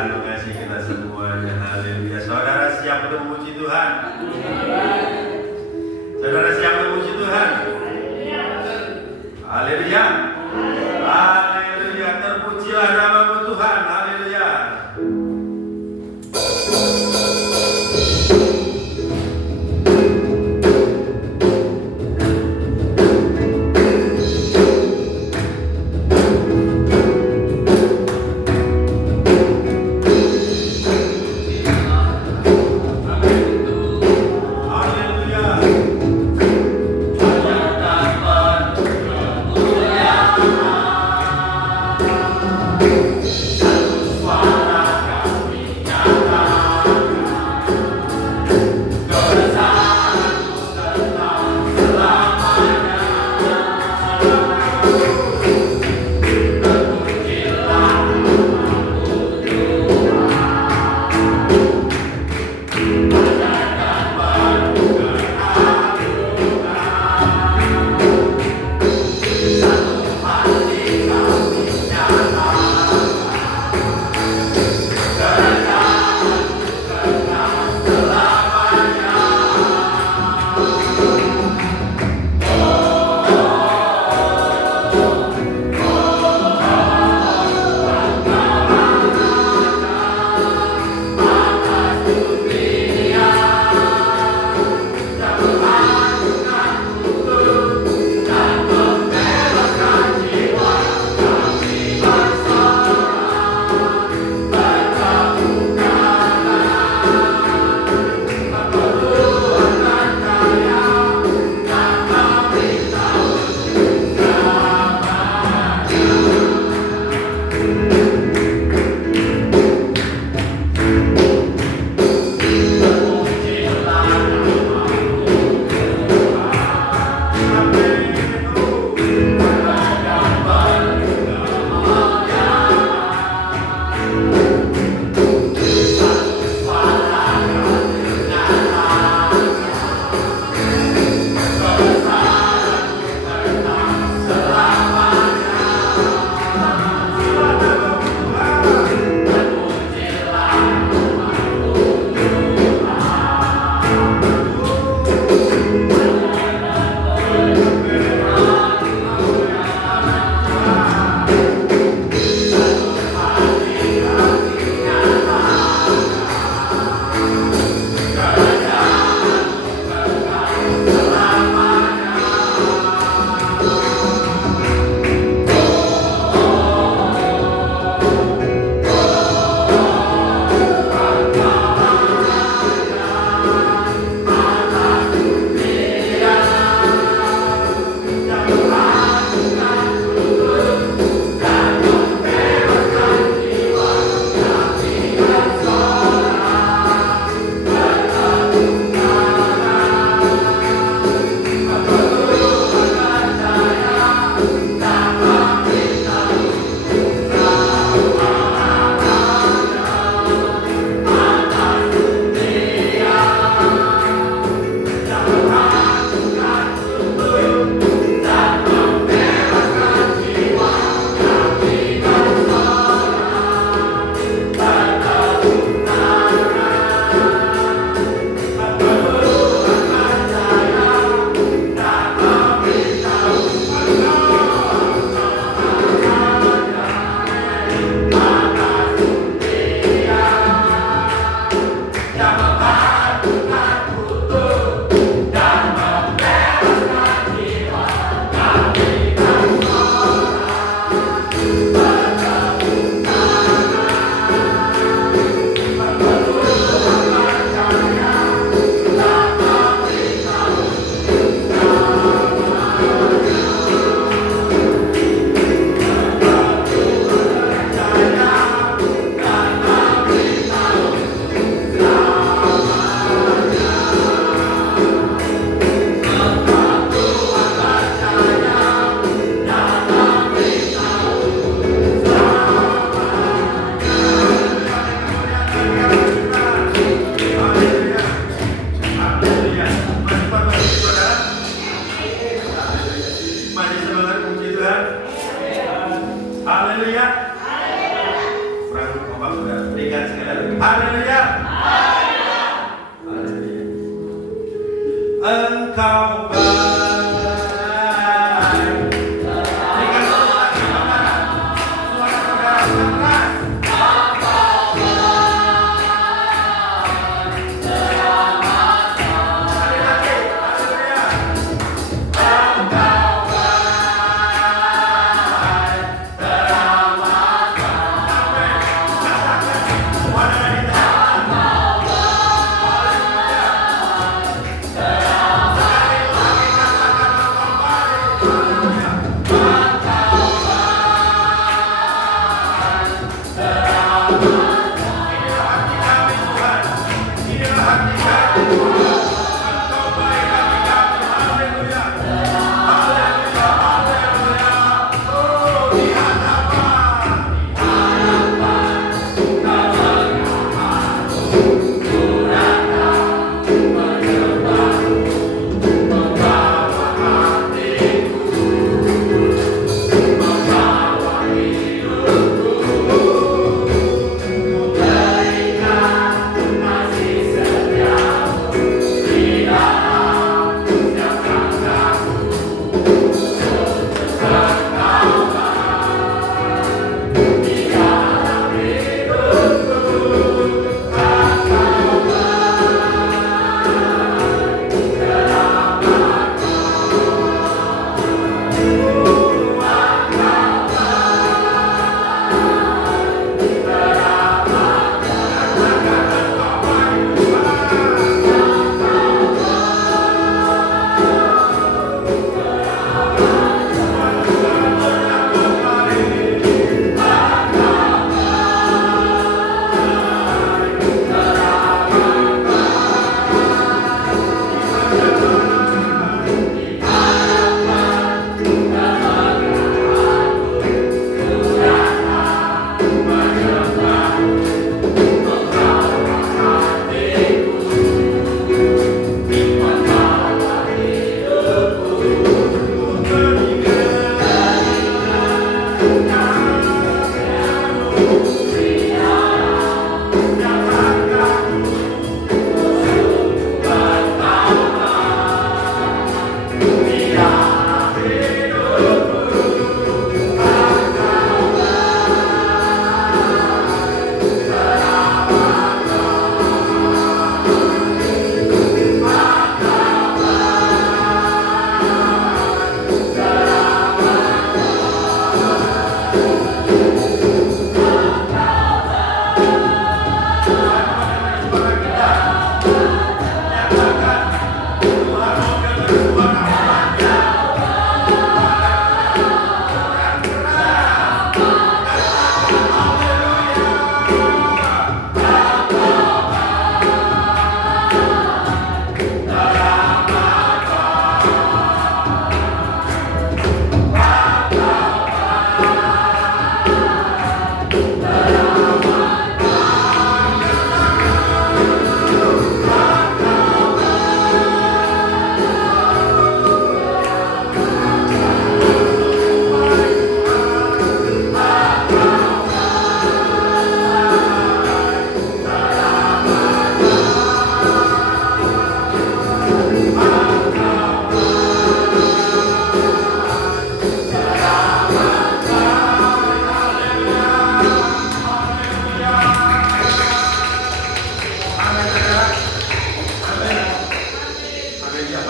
Tuhan mengasihi kita semuanya. Haleluya. Saudara siap untuk memuji Tuhan? Saudara siap untuk memuji Tuhan? Haleluya. Haleluya. Terpujilah namamu Tuhan. Haleluya. Haleluya. Haleluya. Engkau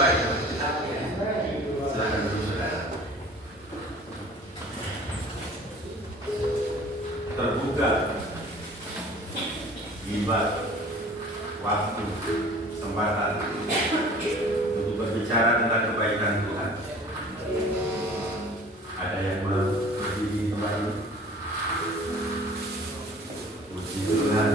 baik. Berikan tepuk tangan suara saudara keras. Terbuka gibat waktu kesempatan untuk berbicara tentang kebaikan Tuhan. Ada yang mau berdiri kembali? Puji Tuhan.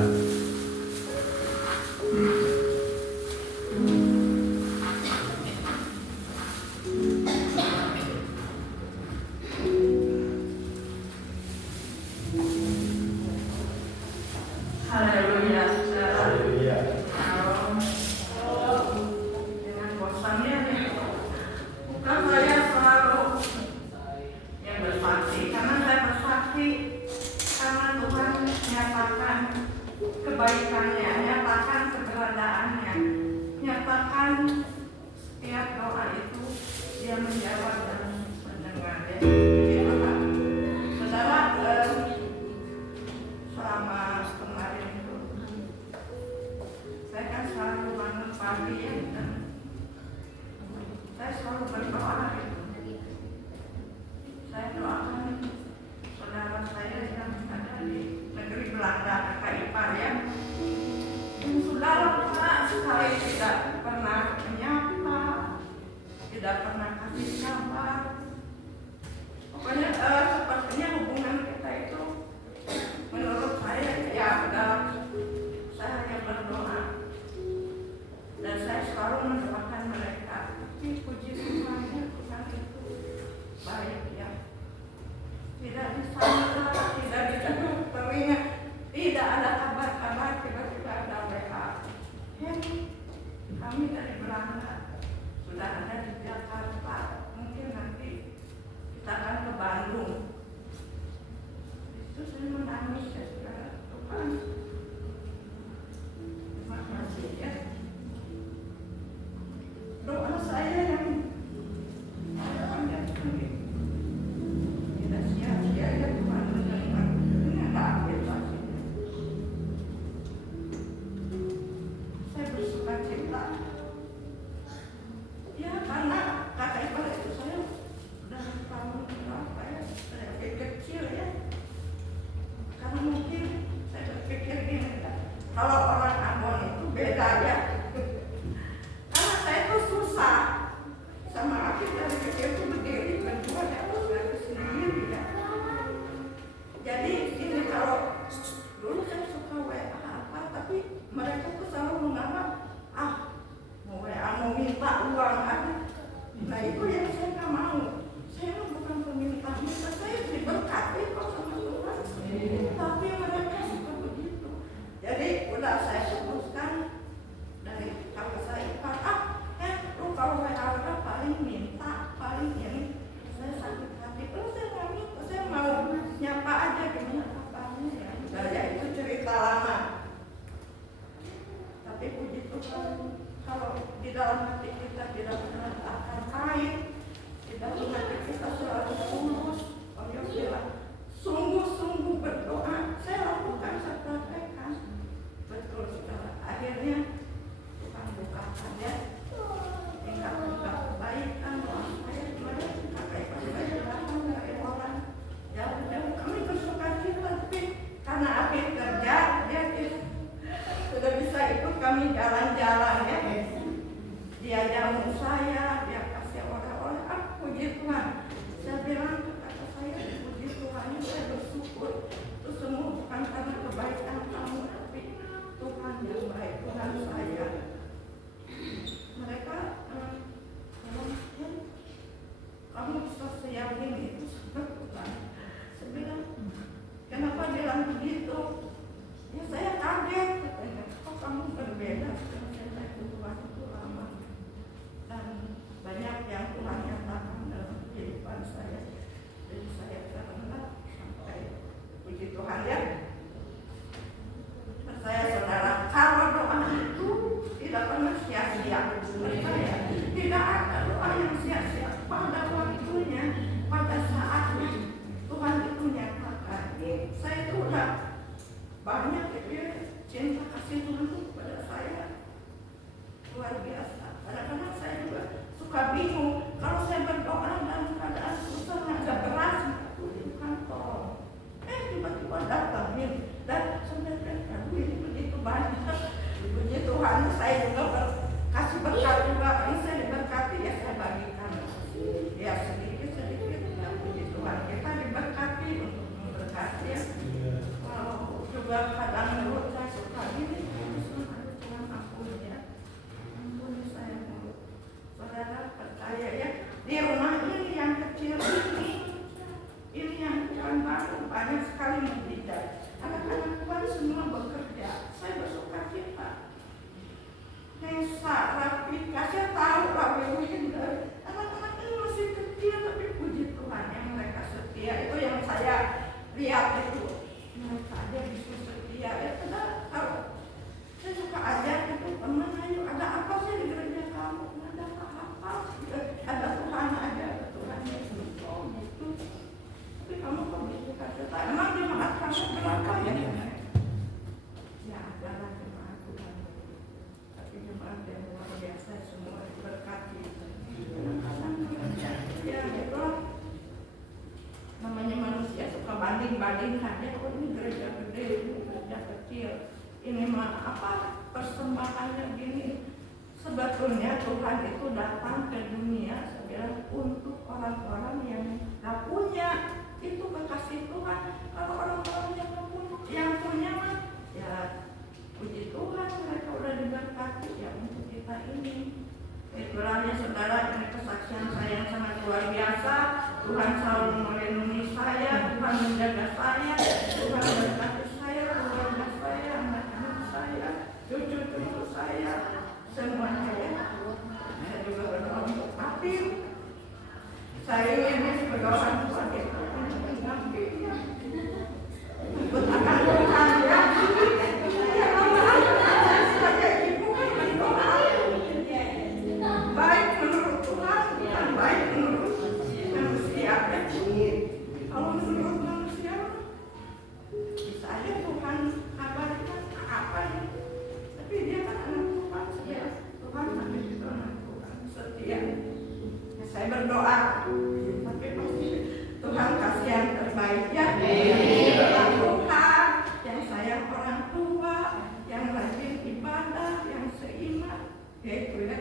Karena Tuhan menyatakan kebaikannya, nyatakan keberadaannya, nyatakan setiap doa itu dia menjawab dan mendengar ya. Gitu kan. Saudara, selama kemarin itu saya kan selalu bangun pagi ya, dan saya selalu berdoa gitu. Saya doakan saudara saya yang ada di negeri Belanda, kakak ipar ya, yang sudah lama sekali tidak pernah menyapa, tidak pernah kasih kabar. Pokoknya sepertinya hubungan kita itu menurut saya ya udah, saya hanya berdoa dan saya selalu mendoakan mereka. Tapi puji Tuhan ya, Tuhan itu baik ya, tidak disangka, tidak didengar telinga, tidak ada kabar-kabar, tiba-tiba ada WA. Hei, kami dari Belanda sudah ada di Jakarta, mungkin nanti kita akan ke Bandung. Itu saya menangis ya saudara. Tuhan, terima kasih ya. Doa saya yang tidak sia-sia ya, Tuhan mendengar. Ini ada aplikasinya. Saya bersuka cita ya, karena kakak ipar itu saya udah tahun berapa ya, dari kecil ya. Karena mungkin saya berpikir gini kan, kalau orang Ambon itu beda ya. Karena saya tuh susah sama Afif dari kecil tuh berdiri berdua di atas kaki sendiri ya. Jadi ini kalau dulu saya suka WA apa, tapi mereka tuh selalu menganggap mau WA mau minta uang aja. Nah itu yang saya nggak mau. Saya bukan peminta, saya diberkati kok sama Tuhan. Tapi mereka suka begitu. Jadi udah saya putuskan dari kakak saya ipar, lu kalau WA udah paling minta, paling ini. Saya sakit hati, saya nggak minta, saya mau nyapa aja gimana kabarnya ya. Udah itu cerita lama. Tapi puji Tuhan, kalau di dalam hati kita tidak pernah akan pahit, di dalam hati kita selalu tulus. Om Yos bilang, sungguh-sungguh berdoa. Saya lakukan, saya praktekkan. Betul saudara. Akhirnya Tuhan bukakan ya. Tinggal buka kebaikan doa saya gimana? Kakak ipar saya datang dari orang jauh-jauh. Kami bersuka cita, tapi karena Afif kerja, dia sudah bisa ikut kami jalan-jalan ya. Dia jamu saya, dia kasih oleh-oleh. Puji Tuhan. Saya bilang ke kakak saya, puji Tuhan, saya bersyukur. Itu semua bukan karena kebaikan kamu, tapi Tuhan yang baik, Tuhan saya. Mereka kamu bisa seyakin itu sebab Tuhan. Saya bilang, kenapa bilang begitu? Ya saya kaget katanya, kok kamu berbeda setelah saya Tuhan itu lama. Dan banyak yang Tuhan nyatakan dalam kehidupan saya. Jadi saya terkenal sampai puji Tuhan ya. Saya saudara, kalau doa itu tidak pernah sia-sia. Saya tidak ada doa yang sia-sia. Pada waktunya, pada saatnya Tuhan itu nyatakan. Saya itu udah banyak cinta kasih Tuhan itu kepada saya luar biasa. Kadang-kadang saya juga suka bingung kalau saya berdoa dalam keadaan susah, nggak ada beras, Tuhan tolong. Tiba-tiba datang dan sebenarnya ini begitu banyak. Puji Tuhan, saya juga kasih berkat juga. Ini saya diberkati ya, saya bagikan ya sedikit-sedikit ya. Puji Tuhan, kita diberkati untuk memberkati ya. Kalau juga kadang menurut saya suka gini, Tuhan ampuni ya, ampuni saya mulut. Saudara percaya ya, di rumah ini yang kecil ini yang Tuhan baru banyak sekali mendidik. Anak-anak Tuhan semua bekerja. Saya bersuka cita. Nesa, Rafika, saya tahu Rabi Winda. Anak-anak ini masih kecil tapi puji Tuhan yang mereka setia. Itu yang saya lihat itu. Mereka ada bisa setia kenalin aja, oh ini gereja gede, ini gereja kecil, ini mah apa persembahannya gini. Sebetulnya Tuhan itu datang ke dunia sebenarnya untuk orang-orang yang gak punya. Itu kekasih Tuhan. Kalau orang-orang yang punya mah ya puji Tuhan, mereka udah diberkati ya untuk kita ini. Itulah ya saudara, ini kesaksian saya yang sangat luar biasa. Tuhan selalu melindungi saya, Tuhan menjaga saya, Tuhan memberkati saya, keluarga saya, anak-anak saya, cucu-cucu saya, semuanya ya. Saya juga berdoa untuk Afif. Saya ini sebagai orang tua kita mendampinginya. Ikut akan Tuhan ya. Ya Allah, saya ibu berdoa. Baik menurut Tuhan, bukan baik menurut manusia. Kalau menurut manusia, bisa aja Tuhan kabarkan apa ya. Tapi dia kan anak Tuhan, ya. Tuhan tapi itu anak Tuhan setia. Ya, saya berdoa, tapi pasti Tuhan kasih yang terbaik ya. Tuhan yang sayang orang tua, yang rajin ibadah, yang seiman, ya itu ya.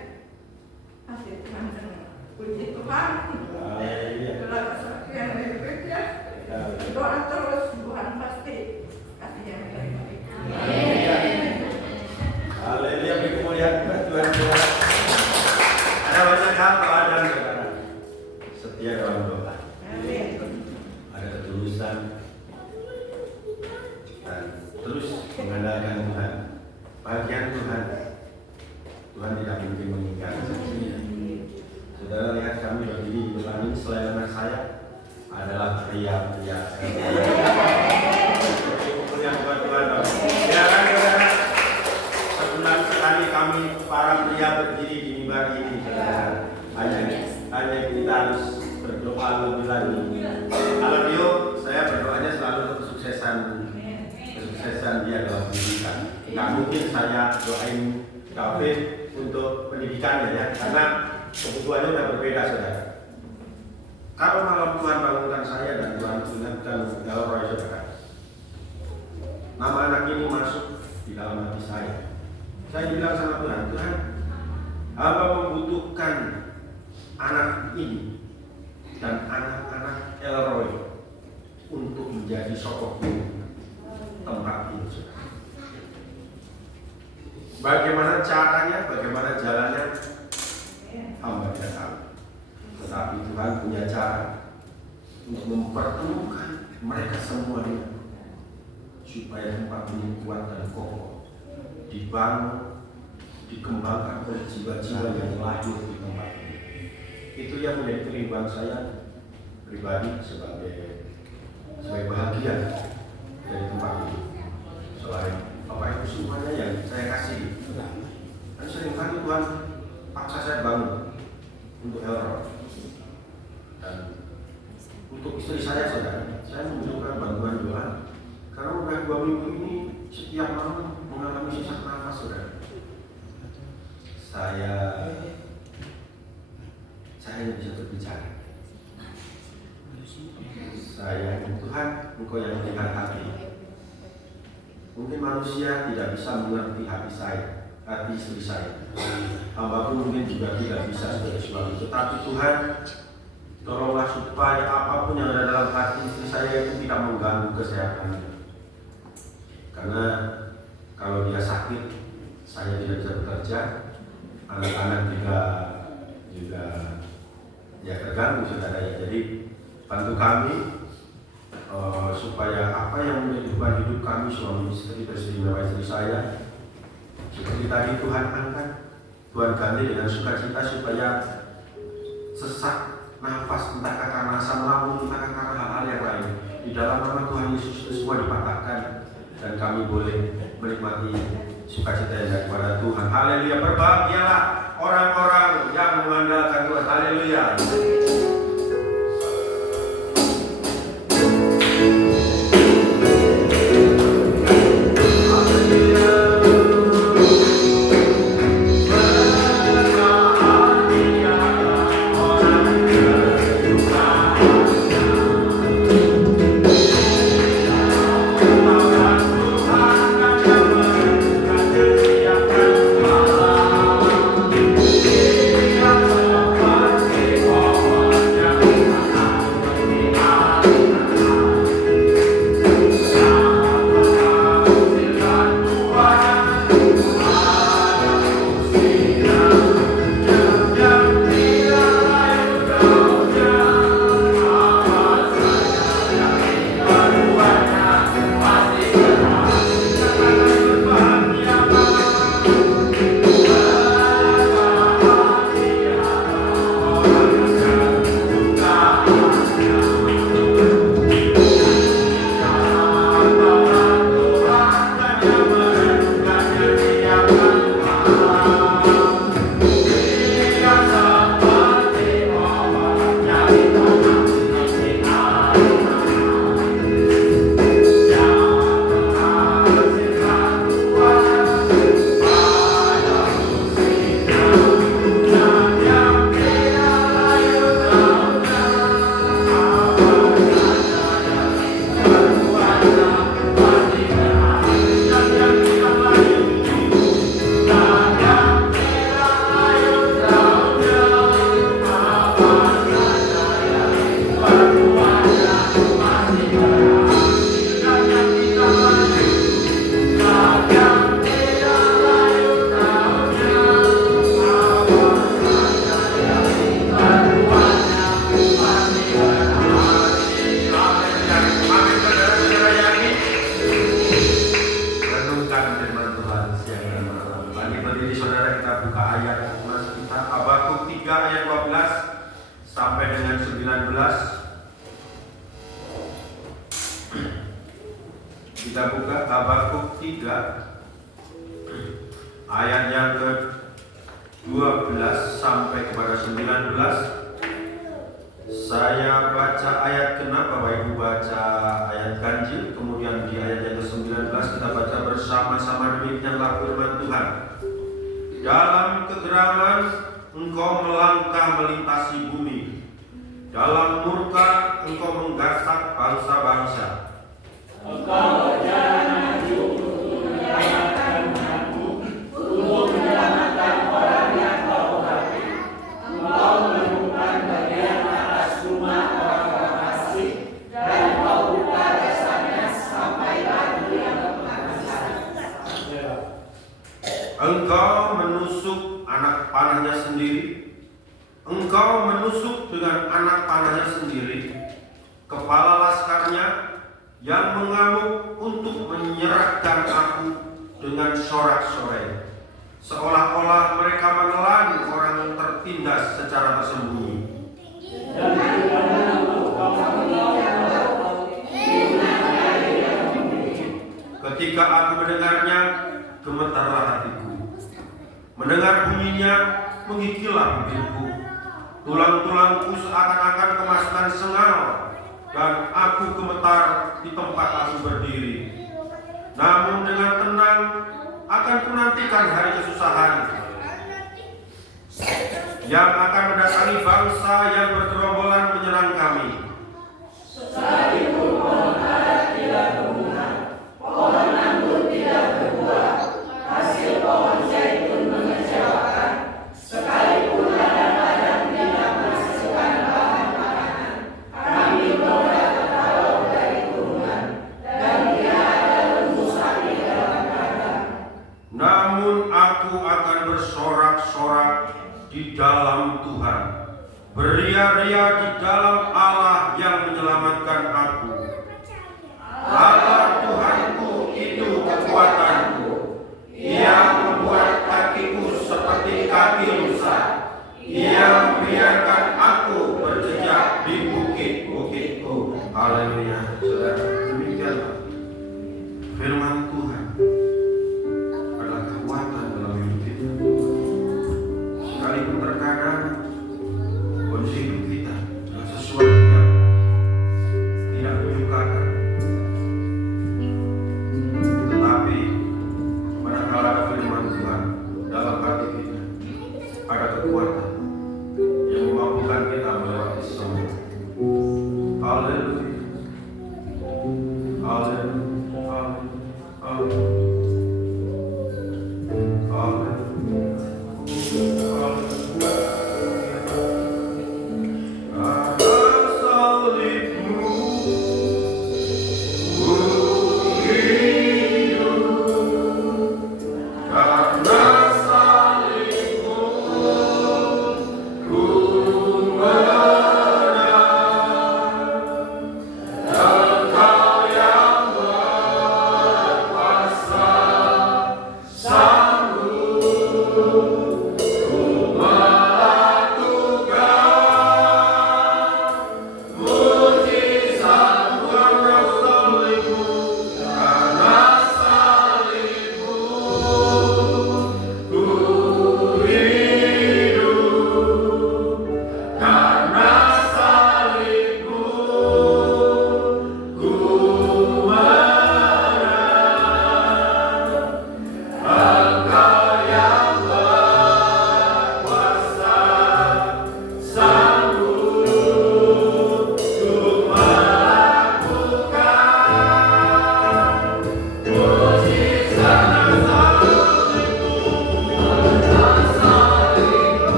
Kasih Tuhan dengan puji Tuhan. Itulah kesaksian David ya. Doa terus, Tuhan pasti kasih yang terbaik. Haleluya, kemuliaan Tuhan. Ada banyak hal doa dan saudara. Setia dalam doa. Ada ketulusan dan terus mengandalkan Tuhan. Bagian Tuhan. Tuhan tidak mungkin meninggalkan saksinya. Saudara lihat kami berdiri di depan ini, selain anak saya adalah pria-pria. Kemuliaan buat Tuhan. Silakan saudara. Sebulan sekali kami para pria berdiri di mimbar ini, saudara. Hanya kita harus berdoa lebih lagi. Kalau Dio, saya berdoanya selalu untuk kesuksesan dia dalam pendidikan. Tidak mungkin saya doain David untuk pendidikannya ya, karena kebutuhannya sudah berbeda, saudara. Kalau malam Tuhan bangunkan saya dan Tuhan tunjukkan dalam roh saudara, nama anak ini masuk di dalam hati saya. Saya bilang sama Tuhan, Tuhan, hamba membutuhkan anak ini dan anak-anak Elroy untuk menjadi sokok tempat ini, saudara. Bagaimana caranya, bagaimana jalannya, hamba tidak tahu. Tetapi Tuhan punya cara untuk mempertemukan mereka semuanya supaya tempat ini kuat dan kokoh, dibangun, dikembangkan oleh jiwa-jiwa yang lahir di tempat ini. Itu yang menjadi kerinduan saya pribadi sebagai bahagia dari tempat ini. Selain apa itu semuanya yang saya kasih, dan seringkali Tuhan paksa saya bangun untuk Elroy dan untuk istri saya, saudara. Saya membutuhkan bantuan doa karena udah 2 minggu ini setiap malam mengalami sesak nafas, saudara. Saya hanya bisa berbicara. Saya Tuhan, Engkau yang melihat hati. Mungkin manusia tidak bisa mengerti hati saya, hati istri saya. Hamba pun mungkin juga tidak bisa sebagai suami. Tetapi Tuhan, tolonglah supaya apapun yang ada dalam hati istri saya itu tidak mengganggu kesehatannya. Karena kalau dia sakit, saya tidak bisa bekerja. Anak-anak juga ya terganggu, saudara ya. Jadi bantu kami supaya apa yang menjadi beban hidup kami suami istri, beristimewa istri saya, seperti tadi Tuhan angkat, Tuhan ganti dengan sukacita supaya sesak nafas entah karena asam lambung, entah karena hal-hal yang lain di dalam nama Tuhan Yesus itu semua dipatahkan dan kami boleh menikmati sukacita yang daripada Tuhan. Haleluya, berbahagialah orang-orang yang mengandalkan Tuhan. Haleluya. Kita buka Habakuk 3 ayat yang ke-12 sampai kepada 19. Saya baca ayat genap, Bapak Ibu baca ayat ganjil, kemudian di ayat yang ke-19 kita baca bersama-sama. Demikianlah firman Tuhan. Dalam kegeraman engkau melangkah melintasi bumi, dalam murka engkau menggasak bangsa-bangsa. Engkau berjalan maju untuk menyelamatkan umatmu, untuk menyelamatkan orang yang kau ubati. Engkau menemukan bagian atas rumah orang-orang asing, dan kau buka dasarnya sampai batu yang terpisah. Engkau menusuk anak panahnya sendiri, engkau menusuk dengan anak panahnya sendiri, kepala laskarnya yang mengamuk untuk menyerahkan aku dengan sorak-sorai, seolah-olah mereka menelan orang yang tertindas secara tersembunyi. Ketika aku mendengarnya, gemetarlah hatiku. Mendengar bunyinya, menggigillah bibirku. Tulang-tulangku seakan-akan kemasukan sengal, dan aku gemetar di tempat aku berdiri. Namun dengan tenang akan kunantikan hari kesusahan yang akan mendatangi bangsa yang bergerombolan menyerang kami. Sekalipun pohon ara tidak berbuah, pohon anggur tidak berbuah, hasil pohon zaitun mengecewakan, sekalipun ladang-ladang tidak menghasilkan bahan makanan, kami beroleh tertawa dari kurungan, dan tidak ada lembu sapi dalam kandang. Namun aku akan bersorak-sorak di dalam Tuhan, beria-ria di dalam Allah yang menyelamatkan aku. Allah Tuhanku itu kekuatanku. Ia membuat kakiku seperti kaki rusa. Ia membiarkan aku berjejak di bukit-bukitku. Haleluya. Saudara, demikianlah firman Tuhan adalah kekuatan dalam hidup kita. Sekalipun terkadang kondisi hidup kita adalah sesuatu yang tidak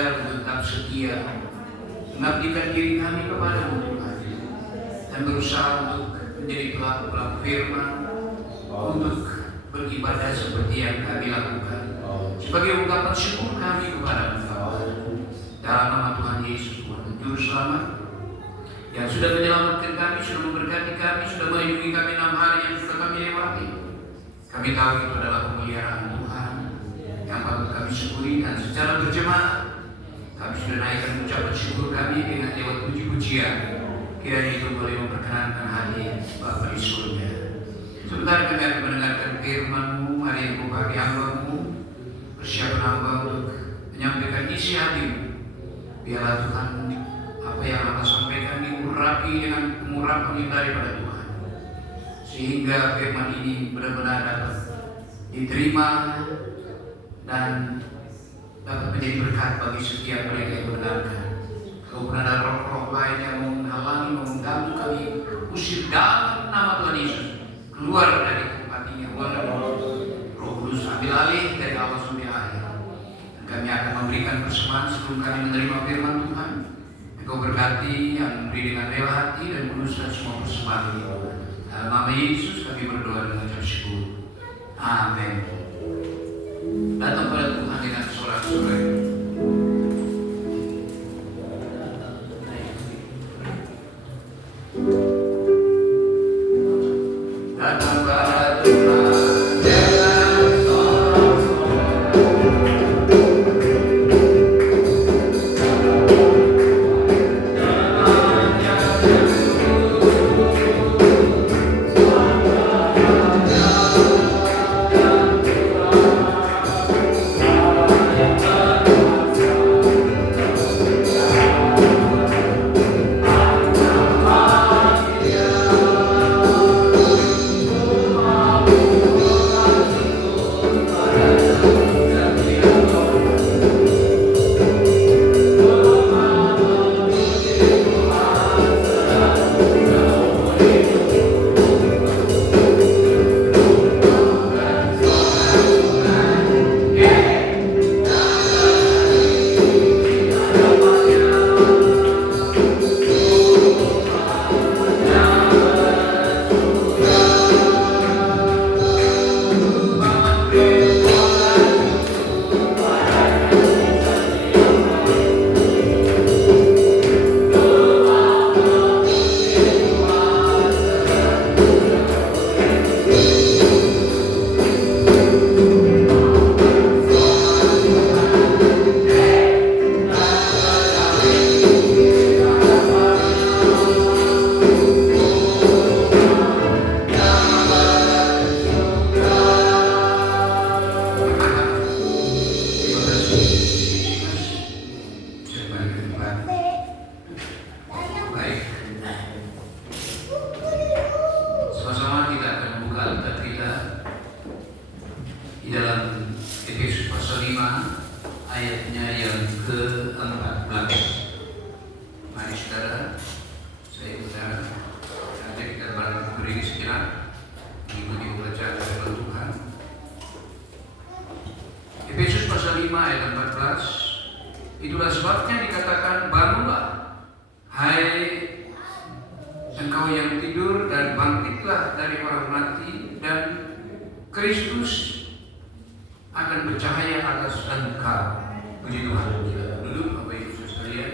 belajar untuk tetap setia mengabdikan diri kami kepada Tuhan dan berusaha untuk menjadi pelaku-pelaku firman, untuk beribadah seperti yang kami lakukan sebagai ungkapan syukur kami kepada Engkau. Dalam nama Tuhan Yesus, Tuhan dan Juru Selamat yang sudah menyelamatkan kami, sudah memberkati kami, sudah melindungi kami 6 hari yang sudah kami lewati. Kami tahu itu adalah pemeliharaan Tuhan yang patut kami syukuri, dan secara berjemaah kami sudah naikkan ucapan syukur kami dengan lewat puji-pujian. Kiranya itu boleh memperkenankan hati Bapa di surga. Sebentar kami akan mendengarkan firman-Mu, hari yang Kau pakai hamba-Mu, persiapan hamba untuk menyampaikan isi hati-Mu. Biarlah Tuhan, apa yang hamba sampaikan diurapi dengan pengurapan yang daripada Tuhan, sehingga firman ini benar-benar dapat diterima dan dapat menjadi berkat bagi setiap mereka yang mendengarkan. Kalau ada roh-roh lain yang menghalangi, mengganggu kami, usir dalam nama Tuhan Yesus, keluar dari tempat ini. Roh Kudus ambil alih dari awal sampai akhir. Dan kami akan memberikan persembahan sebelum kami menerima firman Tuhan. Engkau berkati yang memberi dengan rela hati dan kuduskan semua persembahan ini. Dalam nama Yesus kami berdoa dengan ucap syukur. Amin. Datang pada Tuhan dengan sorak-sorai. Datang pada Tuhan dengan sorak-sorai. Itulah sebabnya dikatakan, bangunlah, hai engkau yang tidur, dan bangkitlah dari orang mati, dan Kristus akan bercahaya atas engkau. Puji Tuhan. Duduk Bapak Ibu Saudara sekalian.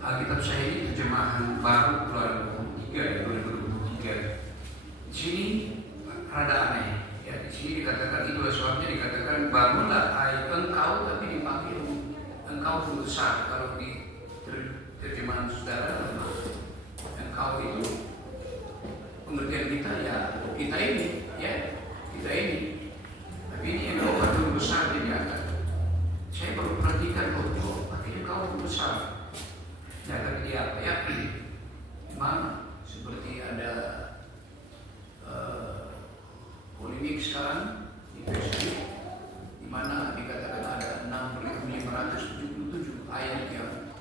Alkitab saya ini terjemahan baru keluaran 2023. Di sini rada aneh. Ya, di sini dikatakan, itulah sebabnya dikatakan, bangunlah hai engkau, tapi dipanggil engkau pun besar. Kalau di terjemahan saudara, engkau itu pengertian kita ya kita ini, ya kita ini. Tapi ini engkau pun besar dinyatakan. Saya baru perhatikan, akhirnya engkau pun besar. Nyata dia apa ya? Memang seperti ada polemik sekarang di Facebook, di mana dikatakan ada 6.577 ayat yang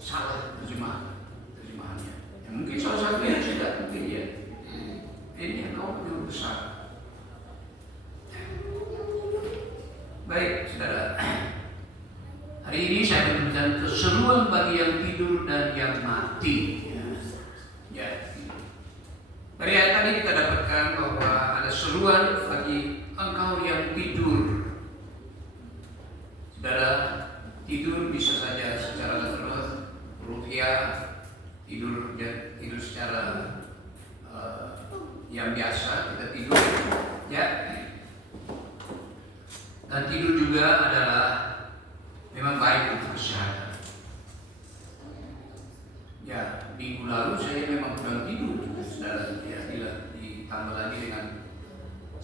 salah terjemahannya. Ya, mungkin salah satunya juga mungkin ya. Ini Baik, saudara. Hari ini saya memberikan keseruan bagi yang tidur dan yang mati. Ya. Dari ayat tadi kita dapatkan bahwa ada seruan bagi engkau yang tidur. Saudara, tidur bisa saja secara literal, ruhiyah, tidur secara yang biasa kita tidur, ya. Dan tidur juga adalah memang baik untuk kesehatan. Ya, minggu lalu saya memang kurang tidur, saudara. Ya, ditambah lagi dengan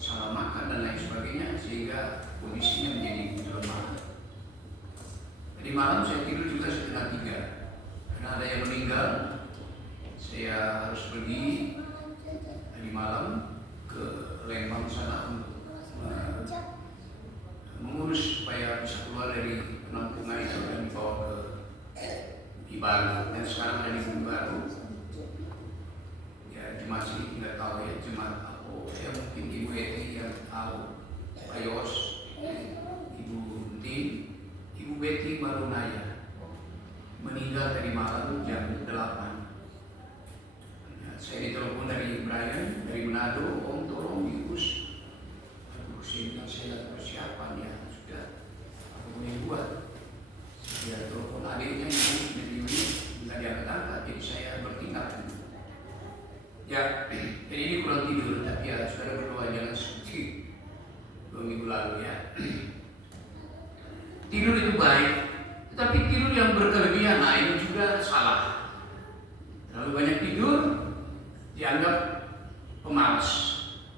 salah makan dan lain sebagainya, sehingga kondisinya menjadi lemah. Jadi malam saya tidur juga 2:30 karena ada yang meninggal. Saya harus pergi tadi malam ke Lembang sana untuk mengurus supaya bisa keluar dari penampungan itu dan dibawa ke Baru. Dan sekarang ada di Baru. Ya, jemaat sini tidak tahu ya, jemaat apa ya, mungkin Ibu Eti yang tahu, Pak Yos, Ibu Entin, Ibu Betty baru naya meninggal tadi malam jam 8. Ya, saya ditelepon dari Brian, dari Manado, Om tolong diurus. Aduh, saya persiapan ya, sudah apa boleh buat. Saya telepon adiknya Ibu Yuli, nggak diangkat-angkat, jadi saya bertingkah. Ya, jadi ini kurang tidur, tapi ya saudara berdoa jangan seperti 2 minggu lalu ya. Tidur itu baik, tetapi tidur yang berkelebihan, nah ini juga salah. Terlalu banyak tidur dianggap pemalas,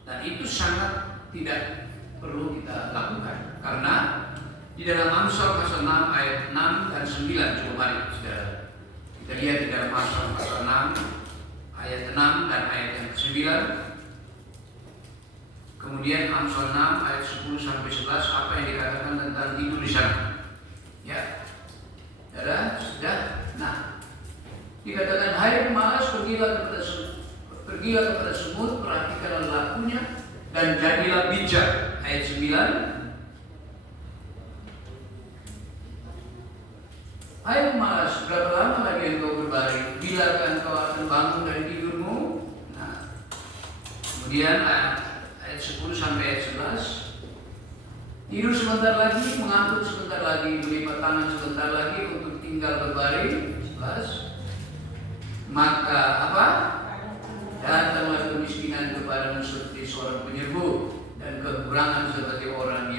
dan itu sangat tidak perlu kita lakukan. Karena di dalam Amsal pasal 6 ayat 6 dan 9, coba mari saudara kita lihat di dalam Amsal pasal 6 ayat 6 dan ayat yang ke-9. Kemudian Amsal 6 ayat 10 sampai 11, apa yang dikatakan tentang tidur di sana. Ya. Sudah. Nah, dikatakan hai pemalas, pergilah kepada semut, perhatikanlah lakunya dan jadilah bijak. Ayat 9. Hai pemalas, berapa lama lagi engkau berbaring? Bilakah engkau akan bangun dari tidurmu? Nah, kemudian ayat 10 sampai ayat 11. Tidur sebentar lagi, mengantuk sebentar lagi, melipat tangan sebentar lagi untuk tinggal berbaring. 11. Maka apa? Datanglah kemiskinan kepadamu seperti seorang penyerbu, dan kekurangan seperti orang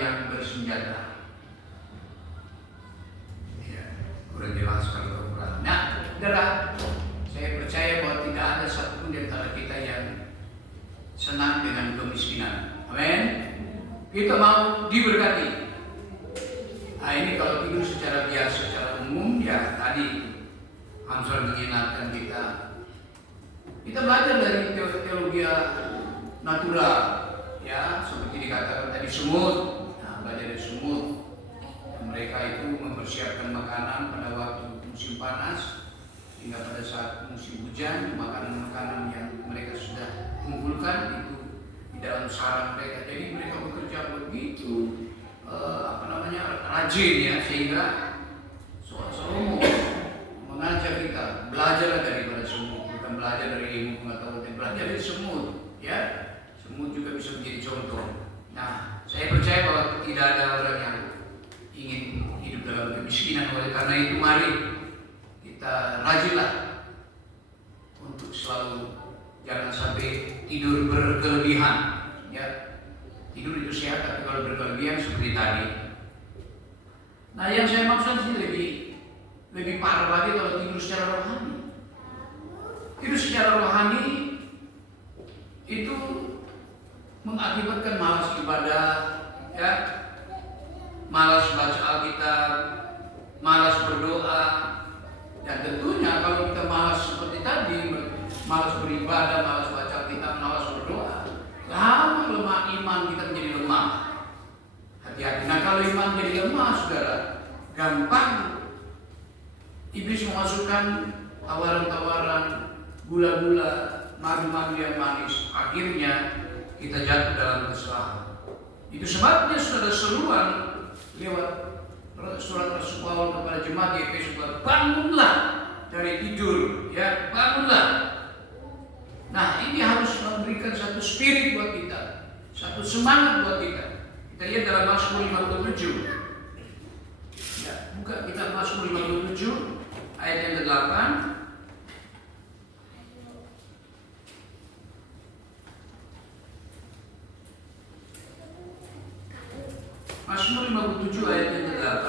yang bersenjata. Sudah jelas kalau kekurangan. Nah, saudara, saya percaya bahwa tidak ada satupun di antara kita yang senang dengan kemiskinan. Amin. Kita mau diberkati. Nah, ini kalau tidur secara biasa, secara umum, ya tadi Amsal mengingatkan kita. Kita belajar dari teologi natural, ya, seperti dikatakan tadi semut. Nah, belajar dari semut. Mereka itu mempersiapkan makanan pada waktu musim panas, hingga pada saat musim hujan makanan-makanan yang mereka sudah kumpulkan itu di dalam sarang mereka. Jadi mereka bekerja begitu rajin ya, sehingga Salomo mengajak kita belajar daripada semut, bukan belajar dari ilmu pengetahuan, tapi belajar dari semut. Ya, semut juga bisa menjadi contoh. Nah, saya percaya bahwa tidak ada orang yang ingin hidup dalam kemiskinan. Oleh karena itu mari kita rajinlah untuk selalu jangan sampai tidur berkelebihan. Ya, tidur itu sehat, tapi kalau berkelebihan seperti tadi. Nah, yang saya maksud sih lebih parah lagi kalau tidur secara rohani. Tidur secara rohani itu mengakibatkan malas ibadah, ya, malas baca Alkitab, malas berdoa. Dan tentunya kalau kita malas seperti tadi, malas beribadah, malas baca Alkitab, malas berdoa, lama-lama iman kita menjadi lemah. Hati-hati. Nah, kalau iman jadi lemah, saudara, gampang iblis memasukkan tawaran-tawaran, gula-gula, madu-madu yang manis. Akhirnya kita jatuh dalam kesalahan. Itu sebabnya saudara seruan lewat surat Rasul Paulus kepada jemaat di Efesus, bangunlah dari tidur, ya, bangunlah. Nah, ini harus memberikan satu spirit buat kita, satu semangat buat kita. Kita lihat dalam Mazmur 57. Ya, buka kita Mazmur 57 ayat yang ke-8. Mazmur 57 ayat yang ke-8.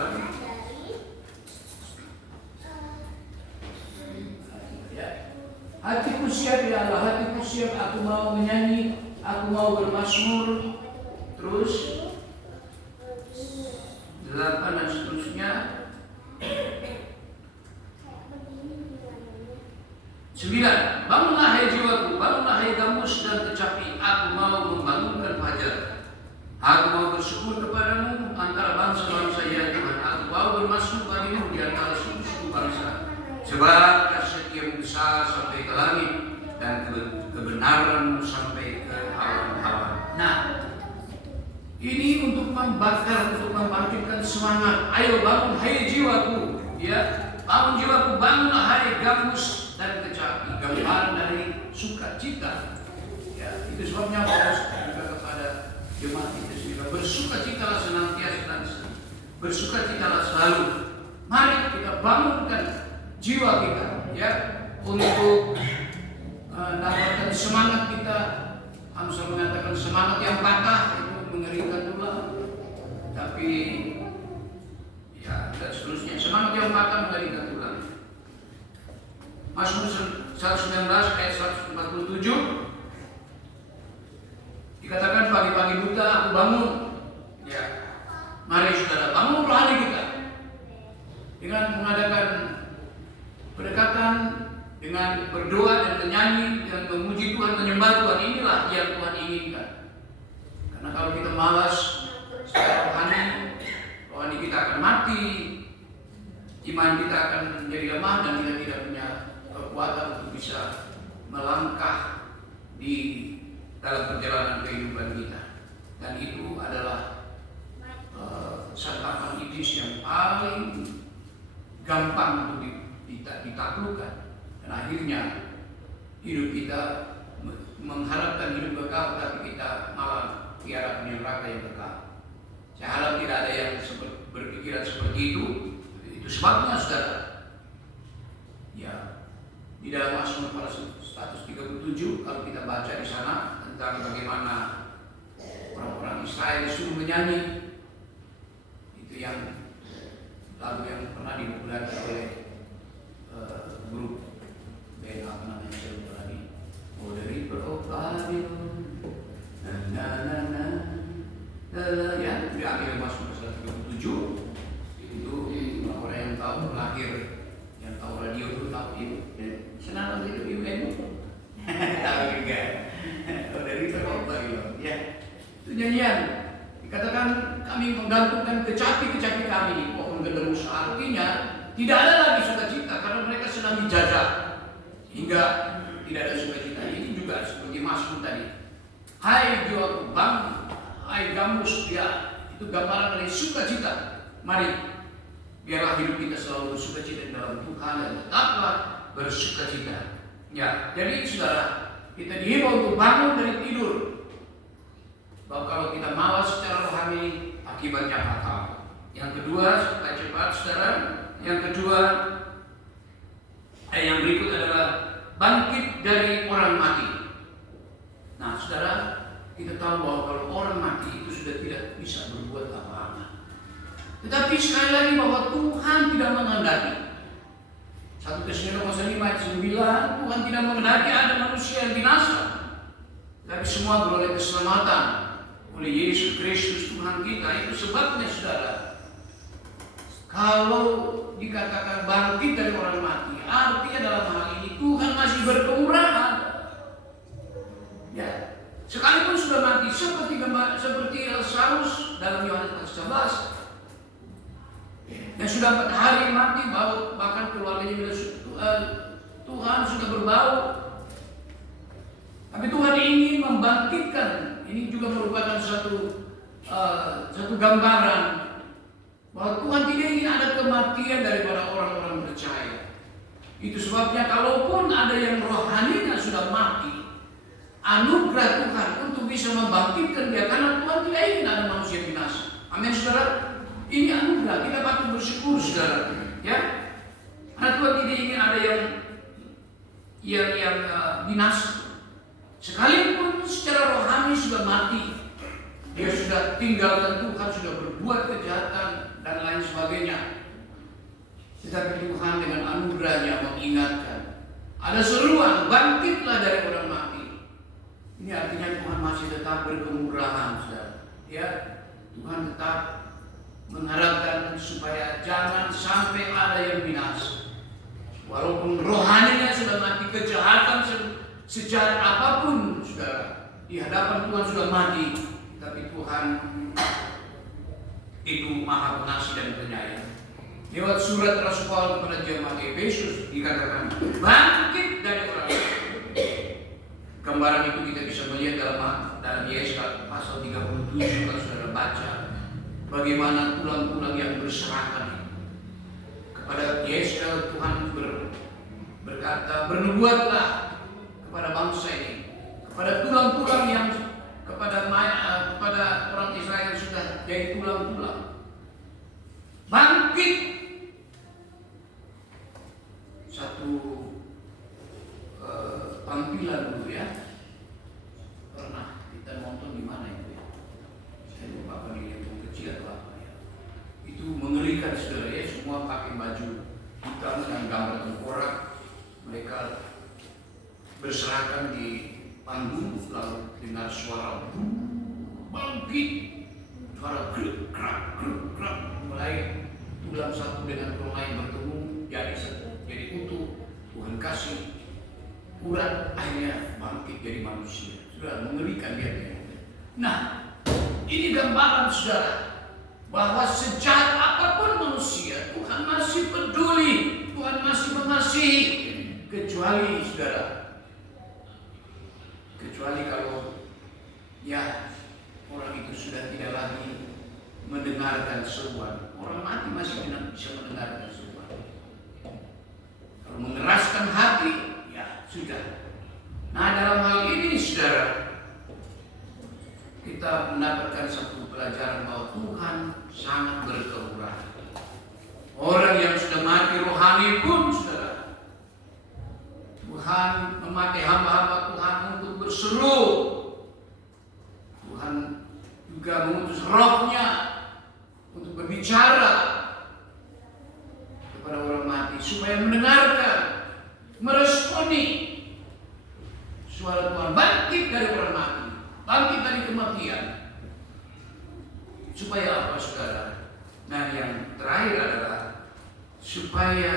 Hatiku siap ya Allah, hatiku siap, aku mau menyanyi, aku mau bermazmur. Terus 8 dan seterusnya. 9. Bangunlah hai jiwaku, bangunlah hai gambus dan kecapi, aku mau membangunkan fajar. Aku mau bersyukur kepadamu antara bangsa-bangsa, ya Tuhan. Aku mau bermazmur padamu di antara suku-suku bangsa. Sebab kasih setiamu besar sampai ke langit dan kebenaranmu sampai ke awan-awan. Nah, ini untuk membakar, untuk membangkitkan semangat. Ayo bangun hai jiwaku, ya, bangun jiwaku, bangunlah hai gambus dan kecapi, gambaran dari sukacita. Ya, itu sebabnya Paulus juga kepada jemaat itu sendiri, bersukacitalah senantiasa dan bersukacitalah selalu. Mari kita bangunkan jiwa kita, ya, untuk dapatkan semangat kita. Amsal mengatakan semangat yang patah itu mengerikan tulang, tapi ya dan seterusnya, semangat yang patah mengerikan tulang. Mazmur 119 ayat 147 dikatakan, pagi-pagi buta aku bangun. Ya, mari saudara, bangunlah hari kita dengan mengadakan pendekatan, dengan berdoa dan menyanyi dan memuji Tuhan, menyembah Tuhan. Inilah yang Tuhan inginkan. Karena kalau kita malas secara rohani kita akan mati, iman kita akan menjadi lemah dan kita tidak punya kekuatan untuk bisa melangkah di dalam perjalanan kehidupan kita. Dan itu adalah santapan iblis yang paling gampang untuk ditaklukkan. Dan akhirnya hidup kita mengharapkan hidup kekal, tapi kita malah tiada punya neraka yang kekal. Saya harap tidak ada yang berpikiran seperti itu. Itu sebabnya saudara, ya, di dalam Mazmur 137 kalau kita baca di sana tentang bagaimana orang-orang Israel disuruh menyanyi, itu yang lagu yang pernah dipopulerkan oleh grup band apa namanya, saya lupa lagi. Oh, the River of Babylon, ya, diambil Mazmur 137. Itu orang yang tahu lahir, yang tahu radio itu tahu itu. Senang itu UN. Tahu juga. Oh, the River of Babylon, ya. Itu nyanyian. Dikatakan kami menggantungkan kecapi-kecapi kami di pohon genderus. Artinya tidak ada lagi sukacita karena mereka sedang dijajah hingga tidak ada sukacita. Ini juga seperti Mazmur tadi. Hai jiwaku, bangun, hai gambus, ya, itu gambaran dari sukacita. Mari biarlah hidup kita selalu bersukacita dalam Tuhan dan tetaplah bersukacita. Ya, jadi saudara, kita dihimbau untuk bangun dari tidur. Bahwa kalau kita malas secara rohani, akibatnya fatal. Yang kedua, supaya cepat saudara. Yang kedua, yang berikut adalah bangkit dari orang mati. Nah, saudara, kita tahu bahwa kalau orang mati itu sudah tidak bisa berbuat apa-apa. Tetapi sekali lagi bahwa Tuhan tidak menghendaki. 1 Tesalonika 5 ayat 9, Tuhan tidak menghendaki ada manusia yang binasa, tapi semua beroleh keselamatan oleh Yesus Kristus Tuhan kita. Itu sebabnya saudara, kalau dikatakan bangkit dari orang mati, artinya dalam hal ini Tuhan masih berkemurahan. Ya, sekalipun sudah mati seperti Lazarus dalam Yohanes 11, yang sudah 4 hari mati, bahkan keluarganya Tuhan sudah berbau. Tapi Tuhan ingin membangkitkan. Ini juga merupakan suatu satu gambaran bahwa Tuhan tidak ingin ada kematian daripada orang-orang percaya. Itu sebabnya kalaupun ada yang rohaninya sudah mati, anugerah Tuhan untuk bisa membangkitkan dia, karena Tuhan tidak ingin ada manusia binasa. Amin, saudara. Ini anugerah, kita patut bersyukur, saudara. Ya, karena Tuhan tidak ingin ada yang binasa. Sekalipun secara rohani sudah mati, dia sudah tinggalkan Tuhan, sudah berbuat kejahatan dan lain sebagainya. Tetapi Tuhan dengan anugerahnya mengingatkan, ada seruan, bangkitlah dari orang mati. Ini artinya Tuhan masih tetap berkemurahan, saudara. Ya, Tuhan tetap mengharapkan supaya jangan sampai ada yang binasa. Walaupun rohaninya sudah mati, kejahatan sejahat apapun, saudara, di hadapan Tuhan sudah mati, tapi Tuhan itu Maha Pengasih dan Penyayang. Lewat surat Rasul Paulus kepada jemaat Efesus dikatakan, bangkit dari orang mati. Gambaran itu kita bisa melihat dalam Yesaya pasal 37 kalau saudara baca, bagaimana tulang-tulang yang berserakan. Kepada Yesaya Tuhan berkata, bernubuatlah kepada bangsa ini, kepada tulang-tulang yang kepada orang Israel yang sudah jadi tulang-tulang, bangkit. Satu tampilan dulu ya, pernah kita nonton di mana itu ya, saya lupa apa di yang kecil atau apa ya, itu mengerikan, saudara ya. Semua pakai baju hitam dengan gambar tengkorak, mereka berserakan di panggung, lalu dengar suara bangkit, suara grek krak, mulai tulang satu dengan tulang lain bertemu jadi utuh. Tuhan kasih urat, akhirnya bangkit jadi manusia. Sudah mengerikan dia. Nah, ini gambaran, saudara, bahwa sejahat apapun manusia, Tuhan masih peduli, Tuhan masih mengasihi, kecuali, saudara, kecuali kalau ya orang itu sudah tidak lagi mendengarkan seruan. Orang mati masih bisa mendengarkan seruan. Kalau mengeraskan hati, ya sudah. Nah, dalam hal ini, saudara, kita mendapatkan satu pelajaran bahwa Tuhan sangat berkemurahan. Orang yang sudah mati rohani pun, saudara, Tuhan memakai hamba-hamba Tuhan untuk berseru. Tuhan juga mengutus rohnya untuk berbicara kepada orang mati supaya mendengarkan, meresponi suara Tuhan, bangkit dari orang mati, bangkit dari kematian. Supaya apa, saudara? Nah, yang terakhir adalah supaya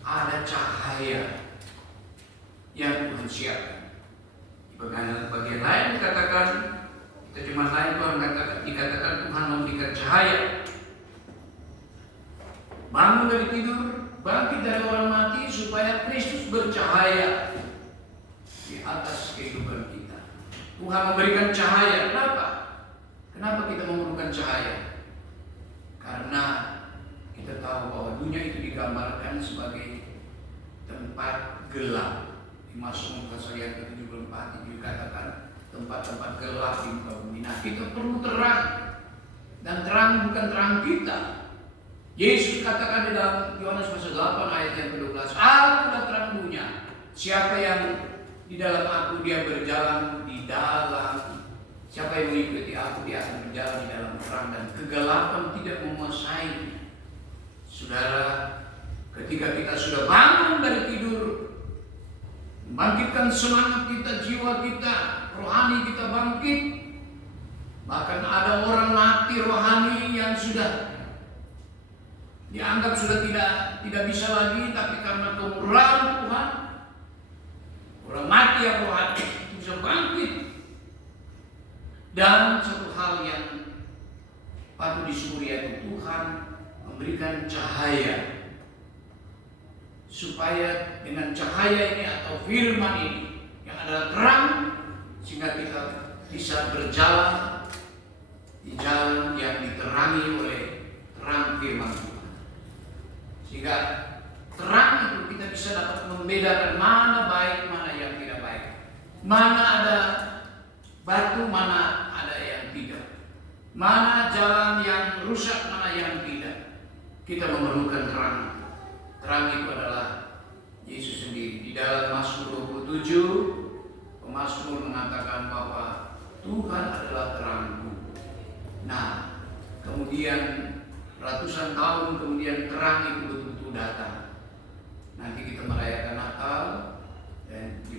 ada cahaya yang Tuhan siapkan. Bagian lain dikatakan, terjemahan lain Tuhan dikatakan Tuhan memberikan cahaya. Bangun dari tidur, bangkit dari orang mati supaya Kristus bercahaya di atas kehidupan kita. Tuhan memberikan cahaya. Kenapa? Kenapa kita memerlukan cahaya? Karena kita tahu bahwa dunia itu digambarkan sebagai tempat gelap. Di Mazmur pasal yang ke-74 itu dikatakan tempat-tempat gelap di muka bumi. Nah, kita perlu terang. Dan terang bukan terang kita. Yesus katakan di dalam Yohanes pasal 8 ayat yang ke-12, aku adalah terang dunia. Siapa yang di dalam aku, dia berjalan di dalam. Siapa yang mengikuti aku, dia akan berjalan di dalam terang, dan kegelapan tidak menguasainya. Saudara, ketika kita sudah bangun dari tidur, membangkitkan semangat kita, jiwa kita, rohani kita bangkit. Bahkan ada orang mati rohani yang sudah dianggap sudah tidak bisa lagi, tapi karena kemurahan Tuhan, orang mati yang rohani itu bisa bangkit. Dan satu hal yang patut disyukuri yaitu Tuhan memberikan cahaya, supaya dengan cahaya ini atau firman ini yang adalah terang, sehingga kita di bisa berjalan di jalan yang diterangi oleh terang firman Tuhan. Sehingga terang itu kita bisa dapat membedakan mana baik, mana yang tidak baik. Mana ada batu, mana ada yang tidak. Mana jalan yang rusak, mana yang tidak. Kita memerlukan terang. Terang itu adalah Yesus sendiri. Di dalam Mazmur 27, pemazmur mengatakan bahwa Tuhan adalah terangku. Nah, kemudian ratusan tahun kemudian terang itu betul-betul datang. Nanti kita merayakan Natal, dan di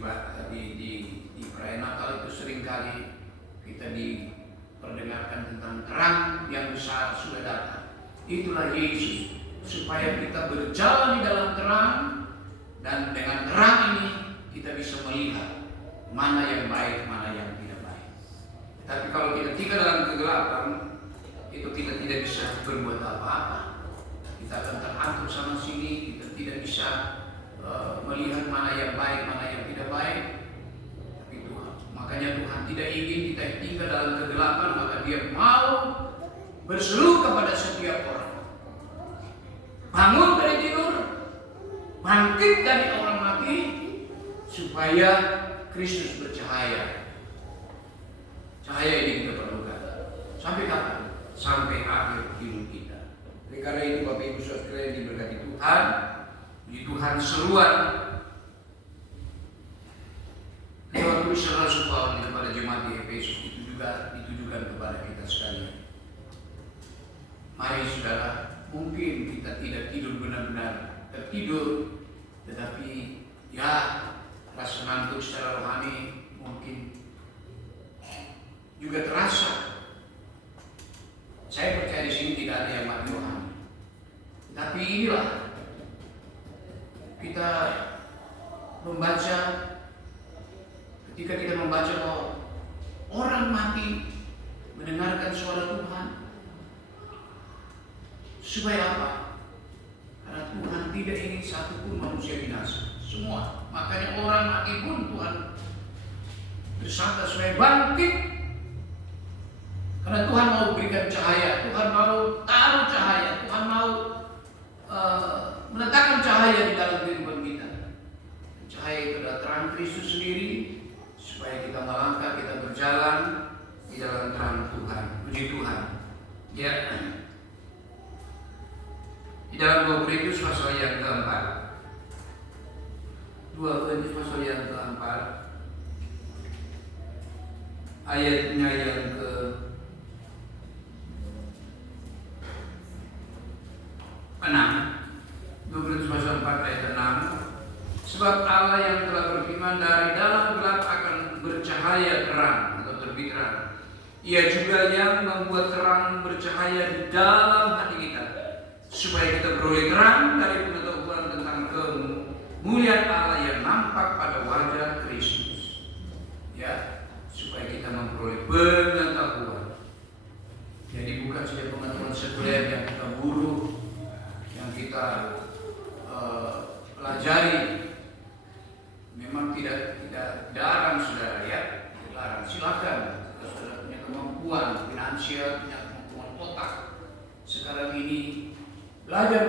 perayaan Natal itu seringkali kita diperdengarkan tentang terang yang besar sudah datang. Itulah Yesus, supaya kita berjalan di dalam terang, dan dengan terang ini kita bisa melihat mana yang baik, mana yang tidak baik. Tapi kalau kita tinggal dalam kegelapan, itu kita tidak bisa berbuat apa-apa. Kita akan terangkut sana sini, kita tidak bisa melihat mana yang baik, mana yang tidak baik. Tapi Tuhan, makanya Tuhan tidak ingin kita tinggal dalam kegelapan, maka Dia mau berseru kepada setiap orang. Bangun dari tidur, bangkit dari orang mati, supaya Kristus bercahaya. Cahaya ini kita perlukan. Sampai kapan? Sampai akhir hidup kita. Oleh karena itu Bapak Ibu Saudara yang diberkati Tuhan, puji Tuhan, seruan lewat tulisan Rasul Paulus kepada jemaat di Efesus itu juga ditujukan kepada kita sekalian. Mari saudara, mungkin kita tidak tidur benar-benar tertidur, tetapi ya rasa ngantuk secara rohani mungkin juga terasa. Saya percaya di sini tidak ada yang mati rohani. Tapi inilah kita membaca, ketika kita membaca bahwa orang mati mendengarkan suara Tuhan. Supaya apa? Karena Tuhan tidak ingin satupun manusia binasa. Semua. Makanya orang mati pun Tuhan bersangka supaya bangkit. Karena Tuhan mau berikan cahaya, Tuhan mau taruh cahaya, Tuhan mau meletakkan cahaya di dalam kehidupan kita. Cahaya itu adalah terang Kristus sendiri, supaya kita melangkah, kita berjalan di dalam terang Tuhan. Puji Tuhan. Ya. Di dalam 2 Korintus pasal yang keempat, 2 Korintus pasal yang keempat, ayatnya yang ke 6, 2 Korintus pasal 4 ayat 6, sebab Allah yang telah berfirman, dari dalam gelap akan bercahaya terang atau terbit terang. Ia juga yang membuat terang bercahaya di dalam hati kita, supaya kita beroleh terang dari pengetahuan tentang kemuliaan Allah yang nampak pada wajah Kristus. Ya, supaya kita memperoleh pengetahuan. Jadi bukan saja pengetahuan sekuler yang kita buru, yang kita pelajari. Memang tidak dilarang saudara, ya, dilarang. Silakan, kalau saudara punya kemampuan finansial, punya kemampuan otak. Sekarang ini belajar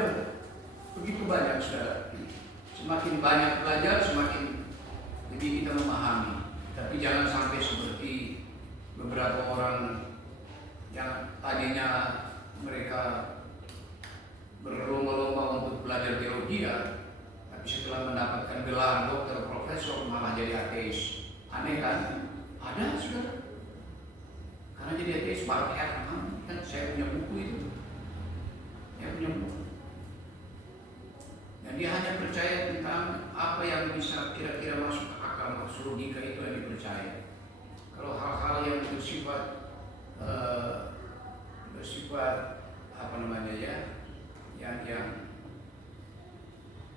begitu banyak saudara. Semakin banyak belajar, semakin lebih kita memahami. Tapi jangan sampai seperti beberapa orang yang tadinya mereka berlomba-lomba untuk belajar teologi, tapi setelah mendapatkan gelar dokter, profesor, malah jadi ateis. Aneh kan? Ada saudara. Karena jadi ateis baru kan saya punya buku itu. Dan dia hanya percaya tentang apa yang bisa kira-kira masuk akal, masuk logika, itu yang dipercaya. Kalau hal-hal yang bersifat apa namanya ya, yang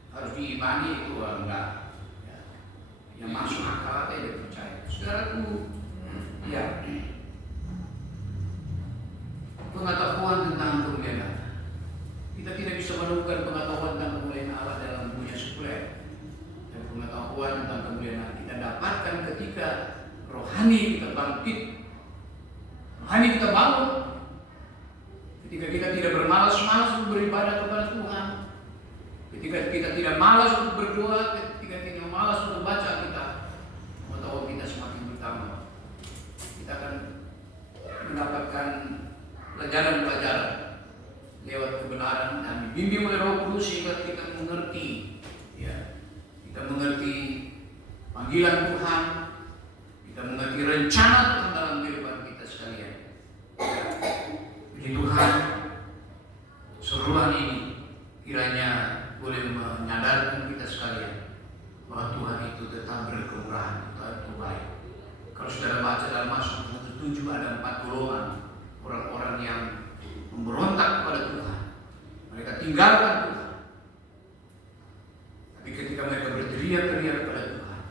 harus diimani itu enggak. Ya. Yang masuk akal apa yang dipercaya. Saudaraku, ya, pengetahuan tentang kemuliaan. Kita tidak bisa menemukan pengetahuan tentang kemuliaan Allah dalam dunia sekuler. Dan pengetahuan tentang kemuliaan kita dapatkan ketika rohani kita bangkit Rohani kita bangun. Ketika kita tidak bermalas-malas untuk beribadah kepada Tuhan, ketika kita tidak malas untuk berdoa, ketika kita malas untuk baca kita, mau tahu kita semakin bertambah. Kita akan mendapatkan pelajaran-pelajaran lewat kebenaran dan dibimbing oleh Roh Kudus sehingga kita mengerti, ya, kita mengerti panggilan Tuhan, kita mengerti rencana Tuhan dalam kehidupan kita sekalian. Puji Tuhan, seruan ini kiranya boleh menyadarkan kita sekalian bahwa Tuhan itu tetap berkemurahan, Tuhan itu baik. Kalau saudara baca dalam Mazmur 107 ada 4 golongan orang-orang yang memberontak kepada Tuhan. Mereka tinggalkan Tuhan. Tapi ketika mereka berteriak-teriak kepada Tuhan,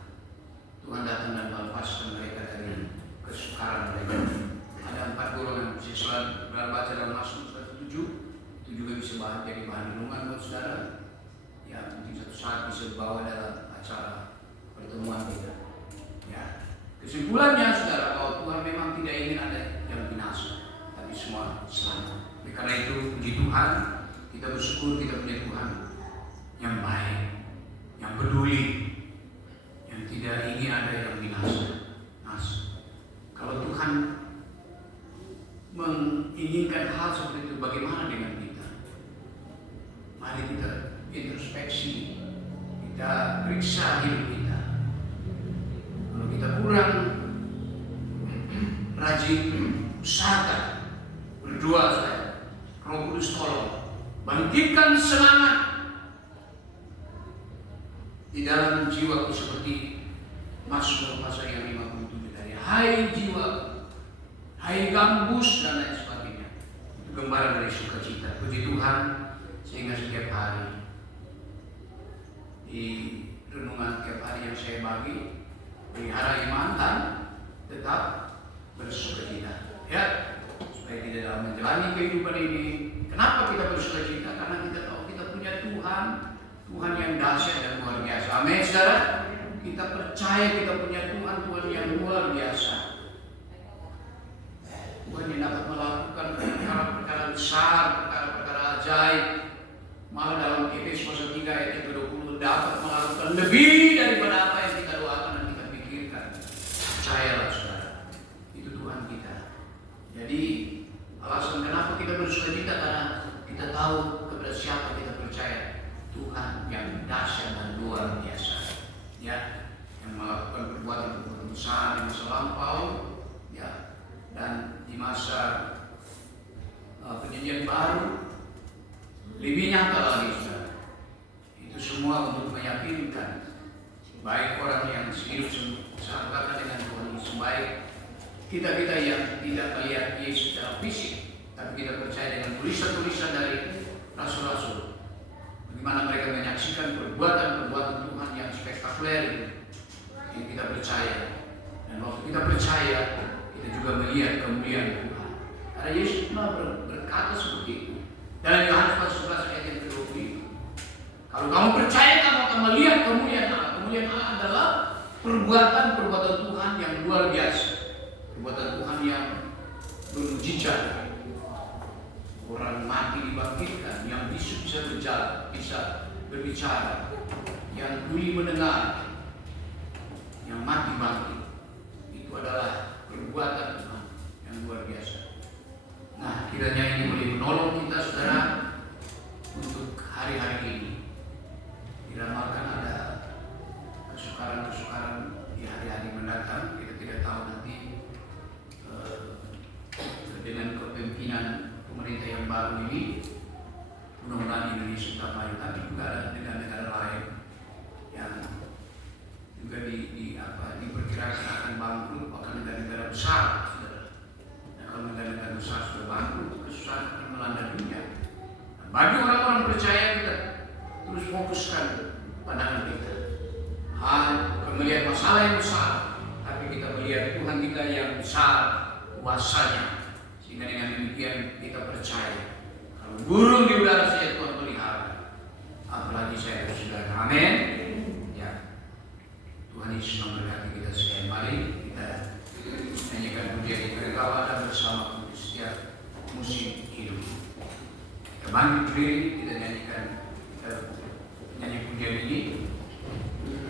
Tuhan datang dan melepaskan mereka dari kesukaran mereka. Ada 4 golongan. Setelah saudara baca dalam Mazmur 107, itu juga bisa jadi bahan renungan buat saudara. Ya, mungkin satu saat bisa dibawa dalam acara pertemuan kita. Ya, kesimpulannya saudara, bahwa Tuhan memang tidak ingin ada yang binasa, tapi semua selamat. Karena itu puji Tuhan, kita bersyukur kita punya Tuhan yang baik, yang peduli, yang tidak ingin ada yang binasa. Kalau Tuhan menginginkan hal seperti itu, bagaimana dengan kita? Mari kita introspeksi, kita periksa hidup kita. Kalau kita kurang rajin, usahakan berdoa saya. Roh Kudus tolong bangkitkan semangat di dalam jiwaku seperti Mazmur pasal yang 57 tadi. Hai jiwa, hai gambus dan lain sebagainya. Itu gambaran dari sukacita. Puji Tuhan, sehingga setiap hari di renungan tiap hari yang saya bagi, pelihara iman dan tetap bersukacita. Ya, supaya tidak dalam menjalani kehidupan ini. Kenapa kita bersukacita? Karena kita tahu kita punya Tuhan, Tuhan yang dahsyat dan luar biasa. Amin, saudara. Kita percaya kita punya Tuhan, Tuhan yang luar biasa. Tuhan yang dapat melakukan perkara-perkara besar, perkara-perkara ajaib. Malah dalam Efesus pasal 3 ayat 20 dapat melakukan lebih daripada apa yang kita doakan dan kita pikirkan. Percayalah saudara, itu Tuhan kita. Jadi alasan kenapa kita bersukacita karena kita tahu kepada siapa kita percaya. Tuhan yang dahsyat dan luar biasa, ya, yang melakukan perbuatan besar di masa lampau, ya, dan di masa perjanjian baru lebih nyata lagi, saudara. Itu semua untuk meyakinkan baik orang yang hidup seangkatan dengan Tuhan Yesus, baik kita yang tidak melihat Yesus secara fisik, tapi kita percaya dengan tulisan-tulisan dari rasul-rasul. Bagaimana mereka menyaksikan perbuatan-perbuatan Tuhan yang spektakuler itu, yang kita percaya. Dan waktu kita percaya, kita juga melihat kemuliaan Tuhan. Karena Yesus berkata seperti itu dalam Yohanes pasal 11 ayat yang ke-20. Kalau kamu percaya, kamu akan melihat kemuliaan Allah. Kemuliaan Allah adalah perbuatan-perbuatan Tuhan yang luar biasa, perbuatan Tuhan yang bermujizat. Orang mati dibangkitkan, yang bisu bisa berjalan, bisa berbicara, yang tuli mendengar, yang mati bangkit. Itu adalah perbuatan Tuhan yang luar biasa. Nah, kiranya ini boleh menolong kita, saudara, untuk hari-hari ini. Diramalkan ada kesukaran-kesukaran di hari-hari mendatang. Kita tidak tahu nanti dengan kepemimpinan pemerintah yang baru ini, mudah-mudahan Indonesia tetap maju, tapi juga ada negara-negara lain yang juga diperkirakan akan bangkrut, bahkan negara-negara besar, saudara. Nah, kalau negara-negara besar sudah bangkrut, kesusahan akan melanda dunia. Nah, bagi orang-orang percaya, kita terus fokuskan pandangan kita. Melihat masalah yang besar, tapi kita melihat Tuhan kita yang besar kuasanya. Sehingga dengan demikian kita percaya kalau burung di udara saja Tuhan pelihara, apalagi saya saudara. Amin. Ya, Tuhan Yesus memberkati kita sekalian. Mari kita nyanyikan pujian kita bersama. Bangkit berdiri, kita nyanyikan nyanyi pujian ini.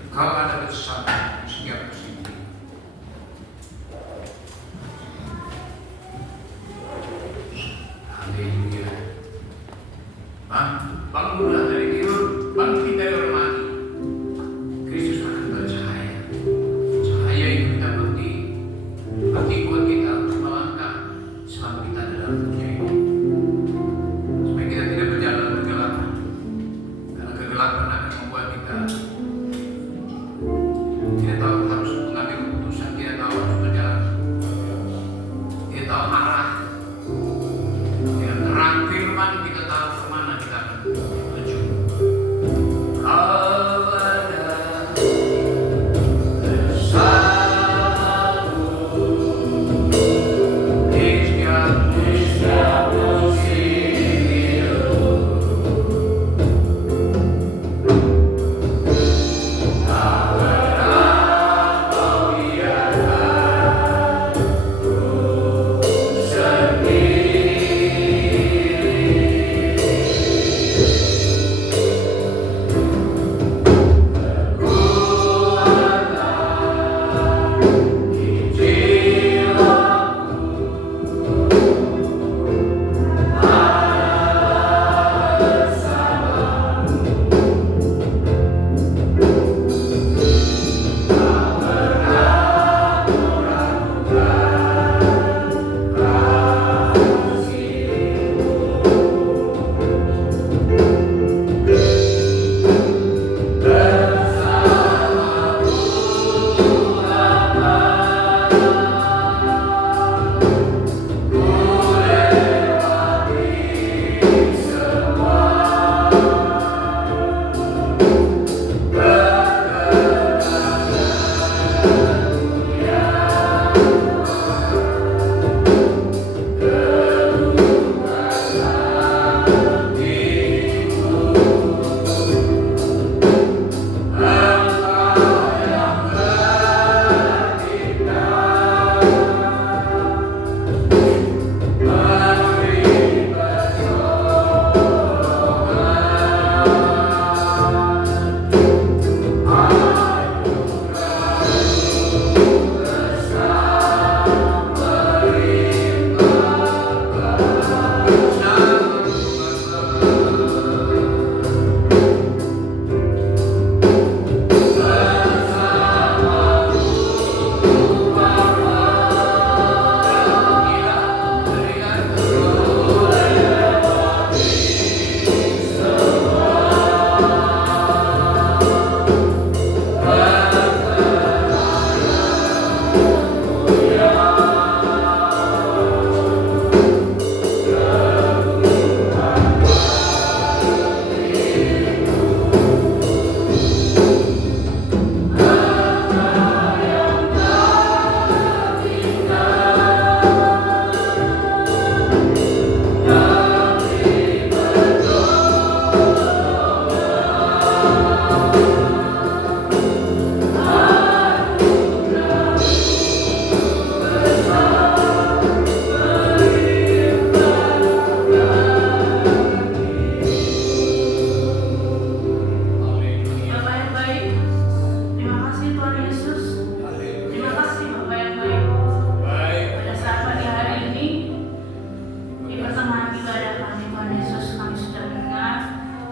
Kau ada bersama setiap musim. Haleluya. Bangunlah dari tidur, bangkit dari orang mati. Kristus akan bercahaya. Cahaya itu kita bukti buat kita melangkah selama kita dalam dunia ini. Supaya kita tidak berjalan kegelapan. Karena kegelapan akan membuat kita tidak tahu harus mengambil keputusan, tidak tahu harus berjalan, tidak tahu arah. Dengan terang firman kita tahu kemana kita akan menuju.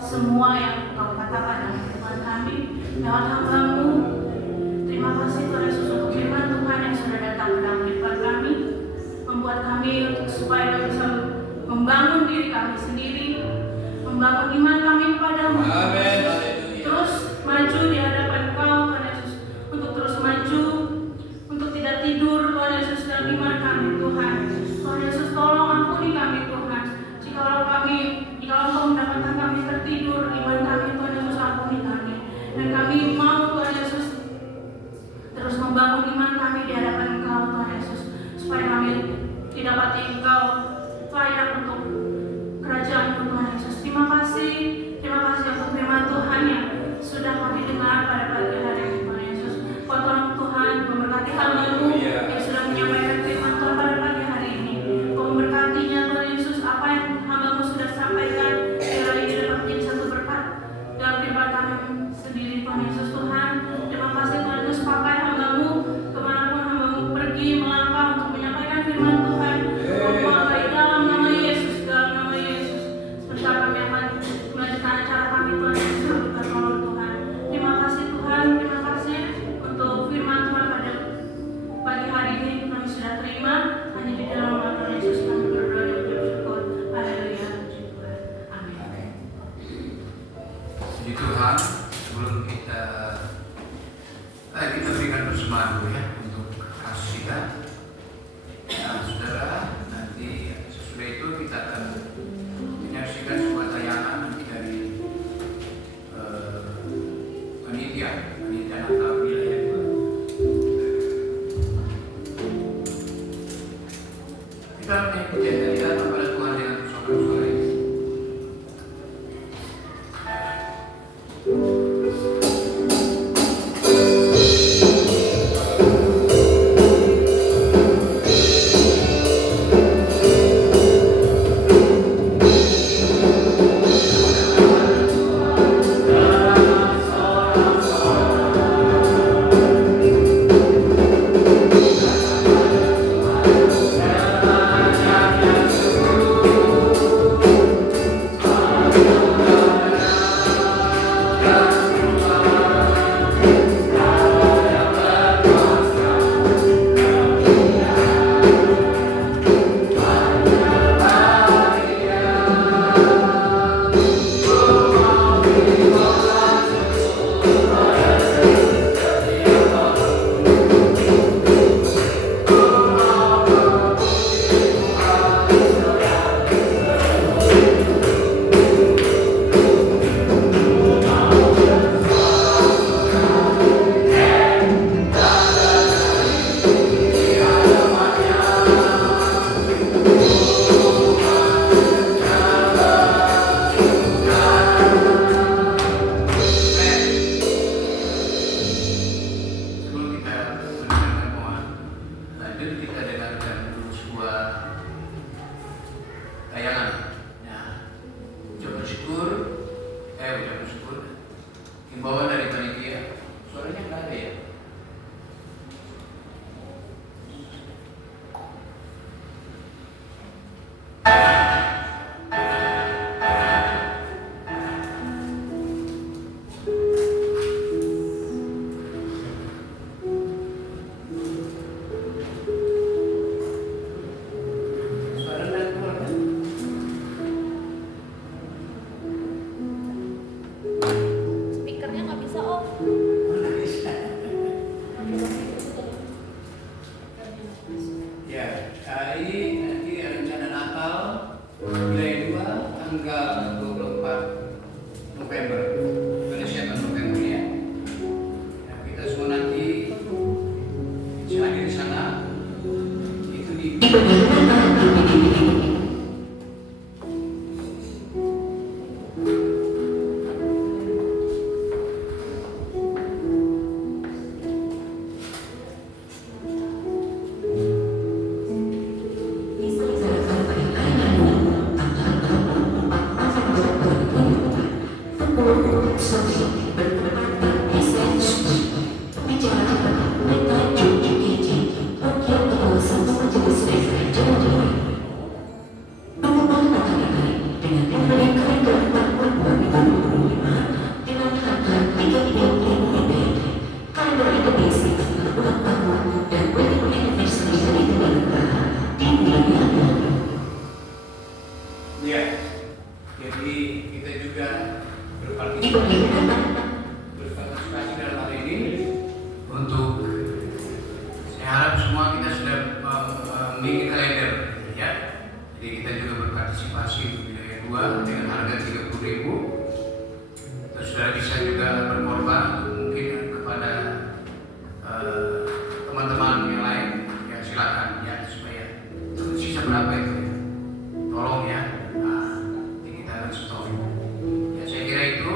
semua yang Engkau katakan dalam kehidupan kami lewat hamba-Mu. Terima kasih Tuhan Yesus untuk firman Tuhan yang sudah datang ke dalam kehidupan kami, membuat kami supaya bisa membangun diri kami sendiri, membangun iman kami kepada-Mu. Amin. Terus maju di hadapan Engkau Tuhan Yesus, untuk terus maju, untuk tidak tidur Tuhan Yesus dalam iman kami Tuhan. Tuhan Yesus tolong ampuni kami Tuhan. Jika Engkau mendapatkan kami tertidur, iman kami Tuhan Yesus ampuni kami. Dan kami mau Tuhan Yesus terus membangun iman kami di hadapan Engkau Tuhan Yesus, supaya kami didapati Engkau layak untuk kerajaan-Mu Tuhan Yesus. Terima kasih untuk firman Tuhan yang sudah kami dengar pada pagi hari ini Tuhan Yesus. Kau tolong Tuhan memberkati hamba-Mu yang sudah menyampaikan firman Tuhan pada pagi hari ini. Kau memberkatinya Tuhan Yesus, apa yang hamba-Mu sudah sampaikan Kita menjadi datang pada Tuhan dengan sorak-sorai. Himbauan dari panitia, suaranya nggak ada ya? Speakernya nggak bisa off. Ya, ini nanti rencana Natal nilai 2 tanggal 24 November. Persiapan November ya. Nah, kita semua nanti hadir di sana. Itu di ya. Jadi kita juga berpartisipasi dalam hal ini untuk saya harap semua kita sudah memiliki kalender ya. Jadi kita juga berpartisipasi untuk wilayah 2 dengan harga 30.000. Terus sudah bisa juga berkorban mungkin kepada teman-teman yang lain ya, silakan ya, supaya sisa berapa itu ya. Tolong ya. Kita akan stop. Ya saya kira itu.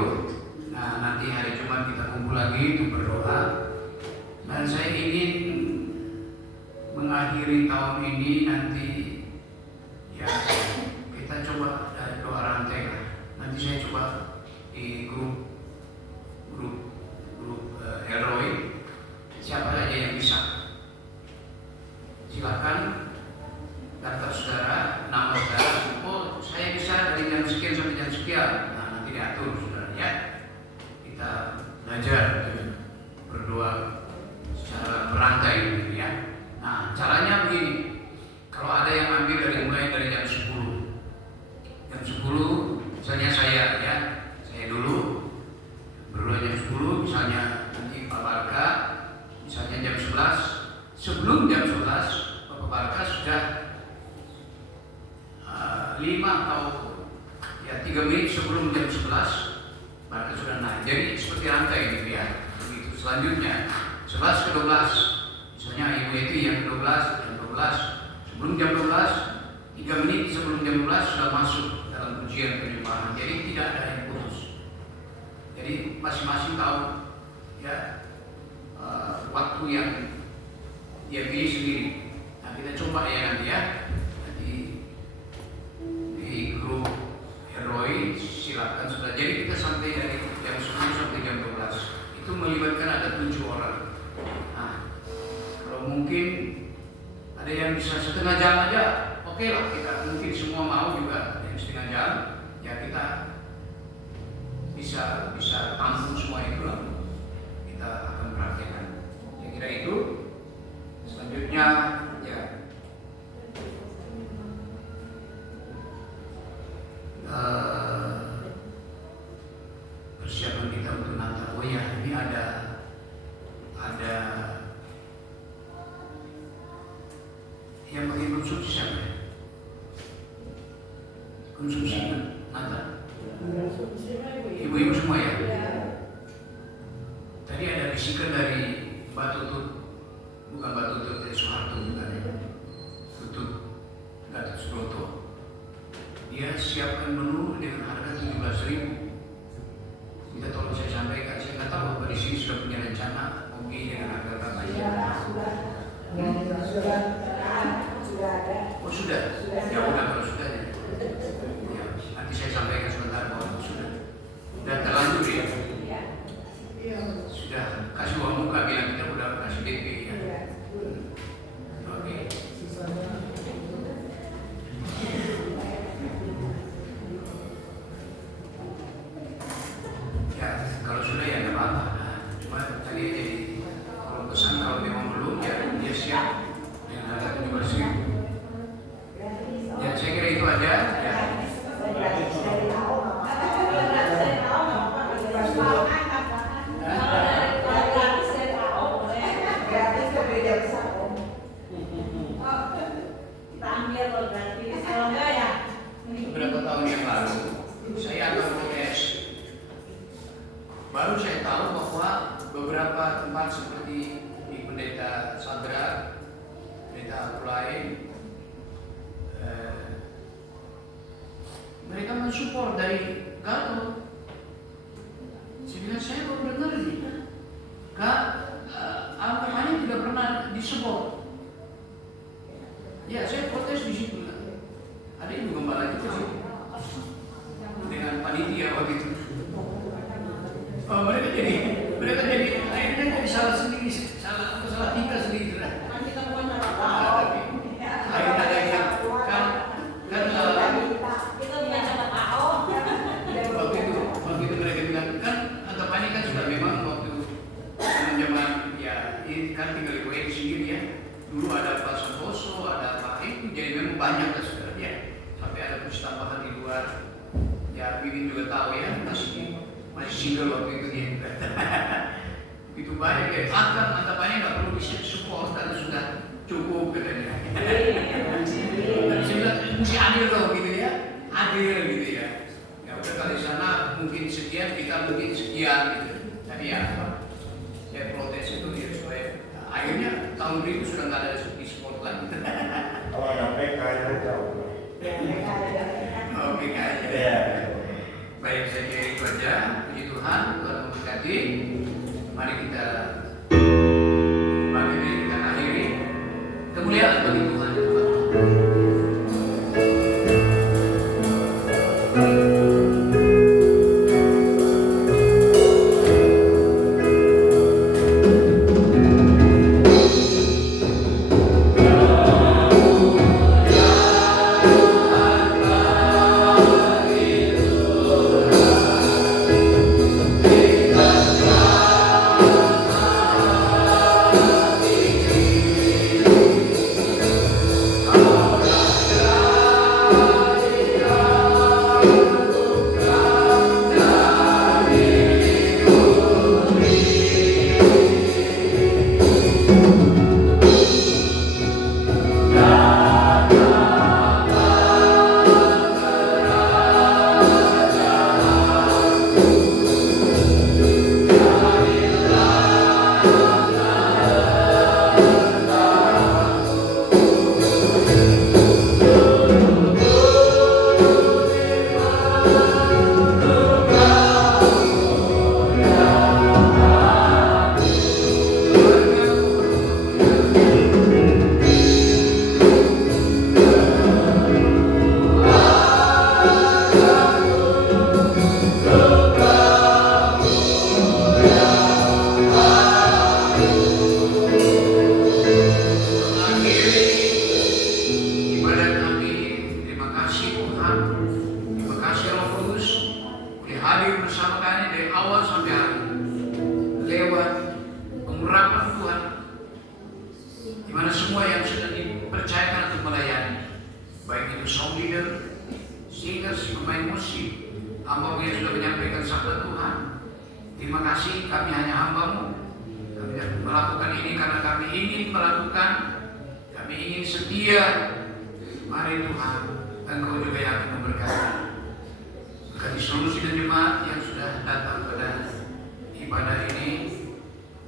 Nah nanti hari Jumat kita kumpul lagi untuk berdoa. Dan saya ingin mengakhiri tahun ini nanti ya kita coba doa rantai lah. Nanti saya coba di grup Elroy siapa saja yang bisa. Silakan daftar saudara, nama saudara. Oh, saya bisa dari jam sekian sampai jam sekian. Nah, nanti diatur saudara ya. Kita belajar berdoa secara berantai gitu ya. Nah, caranya begini. Kalau ada yang ambil mulai dari jam 10. Jam 10 misalnya saya ya. Saya dulu berdoa jam 10, misalnya nanti Pak Barka misalnya jam 11. Sebelum jam 11 Bapak Barka sudah 5 atau ya 3 menit sebelum jam 11 Barka sudah naik. Jadi seperti rantai gitu ya. Begitu selanjutnya 11 ke 12 misalnya Ibu itu yang ke 12 jam 12 sebelum jam 12 3 menit sebelum jam 12 sudah masuk dalam ujian penyembahan. Jadi tidak ada yang putus. Jadi masing-masing tahu ya waktu yang dia pilih sendiri. Nah, kita coba ya nanti ya. Di grup Heroi silakan sudah. Jadi kita sampai dari jam 10 sampai jam 12. Itu melibatkan ada 7 orang. Nah, kalau mungkin ada yang bisa setengah jam aja, oke lah, kita mungkin semua mau juga yang setengah jam, ya kita bisa tampung semua itu lah. Kita akan praktekkan. Kira-kira itu. Selanjutnya ya persiapan kita untuk Natal. Oh ya, ini ada yang pakai konsumsi siapa? Konsumsi Natal. Ibu-ibu semua ya. Tadi ada bisikan dari Mbak Tutut, bukan Mbak Tutut dari Soeharto, bukan ya. Tutut Gatot Subroto. Dia siapkan menu dengan harga 17.000. Minta tolong saya sampaikan, saya nggak tahu Bapak di sini sudah punya rencana oke dengan harga berapa ya? Sudah ada. Oh sudah? Ya udah kalau sudah ya. Ya, nanti saya sampaikan sebentar bahwa sudah. Dan terlanjur ya. Sudah kasih uang muka bilang kita udah kasih DP ya. Oke. Ya kalau sudah ya nggak apa-apa. Nah, cuma tadi jadi kalau pesan kalau memang belum ya dia siap dengan harga 17.000. Ya saya kira itu aja. Ya. Beberapa tahun yang lalu saya akan protes. Baru saya tahu bahwa beberapa tempat seperti di Pendeta Sadra, Pendeta Apulai, mereka mensupport dari Gatot. Saya bilang saya baru dengar nih, Kak, Al-Qur'annya tidak pernah disupport. Ya saya protes di situ. Ada ibu gembala juga sih dengan panitia waktu itu. Oh, mereka jadi akhirnya jadi salah sendiri, salah tinggal sendiri. Tapi akhirnya ada yang kan waktu itu mereka bilang kan anggapannya kan sudah memang waktu zaman ya ini kan tinggal di sendiri ya. Dulu ada Pak Santoso, ada Pak itu jadi memang banyak lah saudara ya. Sampai ada kursi tambahan di luar. Ya Bibi juga tahu ya masih single waktu itu dia juga. Begitu banyak ya. Anggapannya nggak perlu support karena sudah cukup katanya. Tapi saya bilang mesti adil dong gitu ya, adil gitu ya. Ya udah kalau di sana mungkin sekian kita mungkin sekian gitu. Tapi ya saya protes itu ya supaya akhirnya tahun itu sudah nggak ada di sport lagi. Kalau ada PK ya jauh. Oke aja. Ya. Baik, saya kira itu aja. Puji Tuhan, Tuhan memberkati. Mari kita pagi ini kita akhiri. Kemuliaan bagi Tuhan. leader, singers, pemain musik, hamba yang sudah menyampaikan sabda Tuhan. Terima kasih, kami hanya hamba-Mu. Kami melakukan ini karena kami ingin melakukan, kami ingin setia. Mari Tuhan, Engkau juga yang akan memberkati. Berkati seluruh sidang jemaat yang sudah datang pada ibadah ini.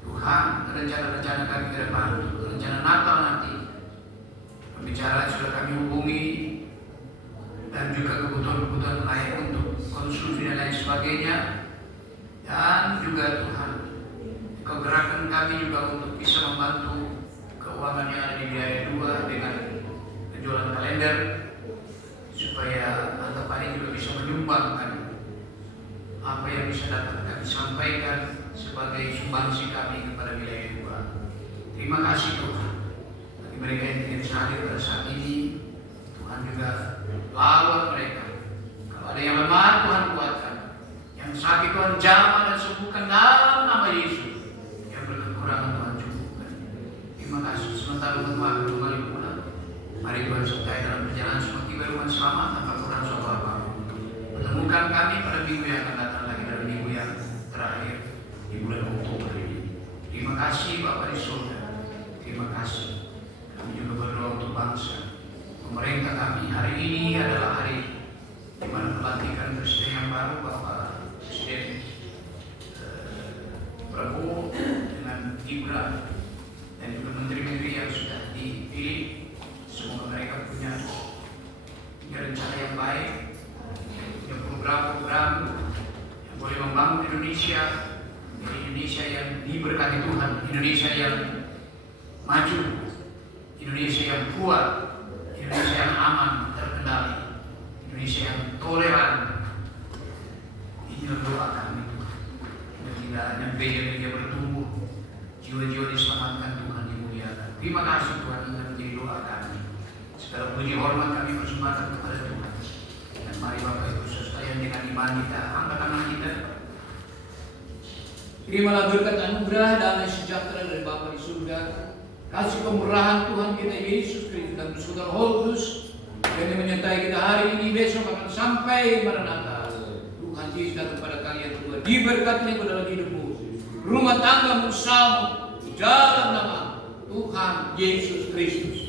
Tuhan, rencana-rencana kami ke depan, rencana Natal nanti, pembicaraan sudah kami hubungi, dan juga kebutuhan-kebutuhan lain untuk konsumsi dan lain sebagainya. Dan juga Tuhan, Kau gerakkan kami juga untuk bisa membantu keuangan yang ada di Biaya 2 dengan penjualan kalender, supaya Antapani juga bisa menyumbangkan apa yang bisa dapat kami sampaikan sebagai sumbangsi kami kepada Wilayah 2. Terima kasih Tuhan. Bagi mereka yang tidak bisa hadir pada saat ini, Tuhan juga lawan mereka. Kalau ada yang lemah, Tuhan kuatkan. Yang sakit, Tuhan jamah dan sembuhkan dalam nama Yesus. Yang berkekurangan, Tuhan cukupkan. Terima kasih. Sementara Tuhan akan kembali pulang, mari Tuhan sertai dalam perjalanan semua tiba rumah selamat tanpa kurang suatu apapun. Pertemukan kami pada minggu yang akan datang lagi, dari minggu yang terakhir di bulan Oktober ini. Terima kasih Bapak di surga. Terima kasih. Kami juga berdoa untuk bangsa, pemerintah kami. Hari ini adalah hari di mana pelantikan Presiden yang baru, Bapak Presiden Prabowo dengan Gibran, dan juga menteri-menteri yang sudah dipilih. Semoga mereka punya rencana yang baik, punya program-program yang boleh membangun Indonesia menjadi Indonesia yang diberkati Tuhan, Indonesia yang maju, Indonesia yang kuat, Indonesia yang aman, terkendali, Indonesia yang toleran. Inilah doa kami Tuhan. Dan tidak hanya media bertumbuh, jiwa-jiwa diselamatkan, Tuhan dimuliakan. Terima kasih Tuhan, ini menjadi doa kami. Segala puji hormat kami persembahkan kepada Tuhan. Dan mari Bapak Ibu sekalian, dengan iman kita, angkat tangan kita. Terimalah berkat anugerah damai sejahtera dari Bapa di surga, kasih pemurahan Tuhan kita Yesus Kristus dan persekutuan Roh Kudus yang menyertai kita hari ini, besok akan sampai Maranatha. Tuhan Yesus datang kepada kalian berdua, diberkati dalam hidupmu, rumah tanggamu, usahamu, di dalam nama Tuhan Yesus Kristus.